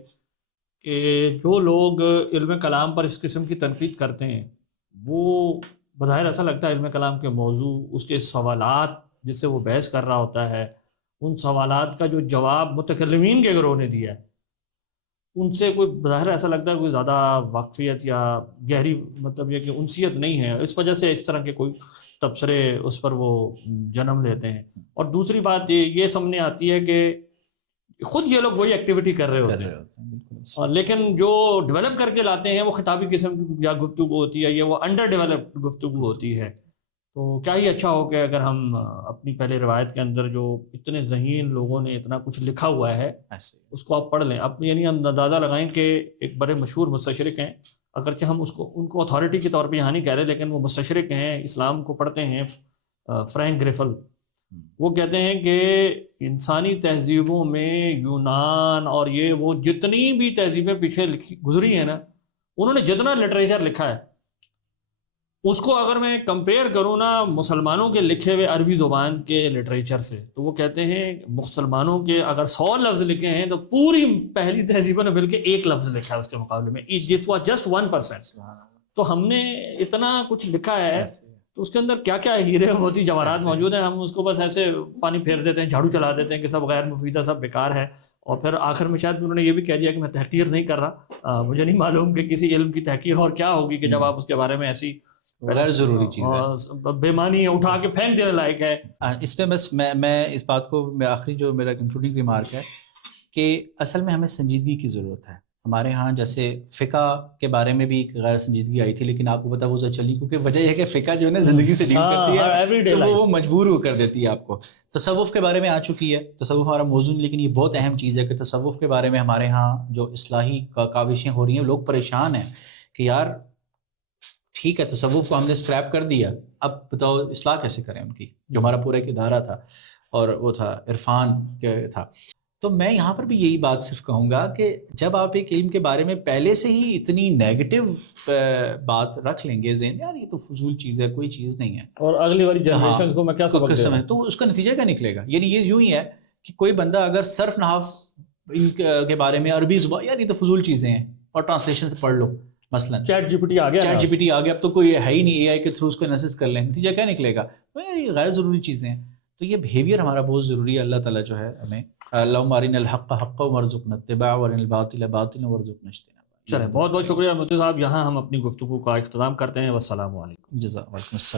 کہ جو لوگ علم کلام پر اس قسم کی تنقید کرتے ہیں وہ بظاہر ایسا لگتا ہے علم کلام کے موضوع، اس کے سوالات جس سے وہ بحث کر رہا ہوتا ہے، ان سوالات کا جو جواب متکلمین کے گروہ نے دیا ہے ان سے کوئی بظاہر ایسا لگتا ہے کوئی زیادہ واقفیت یا گہری مطلب یہ کہ انسیت نہیں ہے، اس وجہ سے اس طرح کے کوئی تبصرے اس پر وہ جنم لیتے ہیں. اور دوسری بات یہ سامنے آتی ہے کہ خود یہ لوگ وہی ایکٹیویٹی کر رہے ہوتے ہیں، لیکن جو ڈیولپ کر کے لاتے ہیں وہ خطابی قسم کی یا گفتگو ہوتی ہے یا وہ انڈر ڈیولپڈ گفتگو ہوتی ہے. تو کیا ہی اچھا ہو کہ اگر ہم اپنی پہلے روایت کے اندر جو اتنے ذہین لوگوں نے اتنا کچھ لکھا ہوا ہے اس کو آپ پڑھ لیں. اب یعنی اندازہ لگائیں کہ ایک بڑے مشہور مستشرق ہیں، اگرچہ ہم ان کو اتھارٹی کے طور پہ یہاں نہیں کہہ رہے، لیکن وہ مستشرق ہیں، اسلام کو پڑھتے ہیں، فرینک گریفل. وہ کہتے ہیں کہ انسانی تہذیبوں میں یونان اور وہ جتنی بھی تہذیبیں پیچھے گزری ہیں نا، انہوں نے جتنا لٹریچر لکھا ہے اس کو اگر میں کمپیئر کروں نا مسلمانوں کے لکھے ہوئے عربی زبان کے لٹریچر سے، تو وہ کہتے ہیں مسلمانوں کے اگر 100 لفظ لکھے ہیں تو پوری پہلی تہذیبوں نے مل کے 1 لفظ لکھا ہے اس کے مقابلے میں، جس واز جسٹ 1%. تو ہم نے اتنا کچھ لکھا ہے، تو اس کے اندر کیا کیا ہیرے موتی جواہرات موجود ہیں، ہم اس کو بس ایسے پانی پھیر دیتے ہیں، جھاڑو چلا دیتے ہیں کہ سب غیر مفید ہے، سب بیکار ہے. اور پھر آخر میں شاید انہوں نے یہ بھی کہہ دیا کہ میں تحقیر نہیں کر رہا. مجھے نہیں معلوم کہ کسی علم کی تحقیر اور کیا ہوگی کہ جب آپ اس کے بارے میں ایسی غیر ضروری چیز ہے، بے معنی اٹھا کے پھینک دینے لائق ہے. اس میں بس میں اس بات کو، میں آخری جو میرا کنکلوڈنگ ریمارک ہے کہ اصل میں ہمیں سنجیدگی کی ضرورت ہے. ہمارے ہاں جیسے فقہ کے بارے میں بھی ایک غیر سنجیدگی آئی تھی، لیکن آپ کو پتا وہ چلی، کیونکہ وجہ یہ ہے کہ فقہ جو ہے نا زندگی سے ڈیل کرتی ہے، تو وہ مجبور کر دیتی ہے آپ کو. تصوف کے بارے میں آ چکی ہے، تصوف ہمارا موضوع، لیکن یہ بہت اہم چیز ہے کہ تصوف کے بارے میں ہمارے ہاں جو اصلاحی کاوشیں ہو رہی ہیں، لوگ پریشان ہیں کہ یار ٹھیک ہے تصوف کو ہم نے اسکریپ کر دیا، اب بتاؤ اصلاح کیسے کریں ان کی، جو ہمارا پورا ایک ادارہ تھا اور وہ تھا عرفان کے تھا. تو میں یہاں پر بھی یہی بات صرف کہوں گا کہ جب آپ ایک علم کے بارے میں پہلے سے ہی اتنی نیگیٹو بات رکھ لیں گے ذہن، یار یہ تو فضول چیز ہے، کوئی چیز نہیں ہے، اور اگلی والی جنریشن کو میں کیا سبق دے رہا ہوں، تو اس کا نتیجہ کیا نکلے گا؟ یعنی یہ یوں ہی ہے کہ کوئی بندہ اگر صرف نحو ان کے بارے میں عربی زبان، یار یہ تو فضول چیزیں ہیں اور ٹرانسلیشن سے پڑھ لو، مثلا چیٹ جی پی ٹی آ گیا، چیٹ جی پی ٹی آ گیا، اب تو کوئی ہے ہی نہیں، اے آئی کے تھرو اس کو انالیسس کر لیں، نتیجہ کیا نکلے گا؟ یہ غیر ضروری چیزیں ہیں. تو یہ بیہیویئر ہمارا بہت ضروری ہے. اللہ تعالیٰ جو ہے ہمیں اللہم ارنا الحق حقا وارزقنا اتباعہ وارنا الباطل باطلا وارزقنا اجتنابہ. چلیں بہت بہت شکریہ مفتی صاحب. یہاں ہم اپنی گفتگو کا اختتام کرتے ہیں. والسلام علیکم. جزاک اللہ.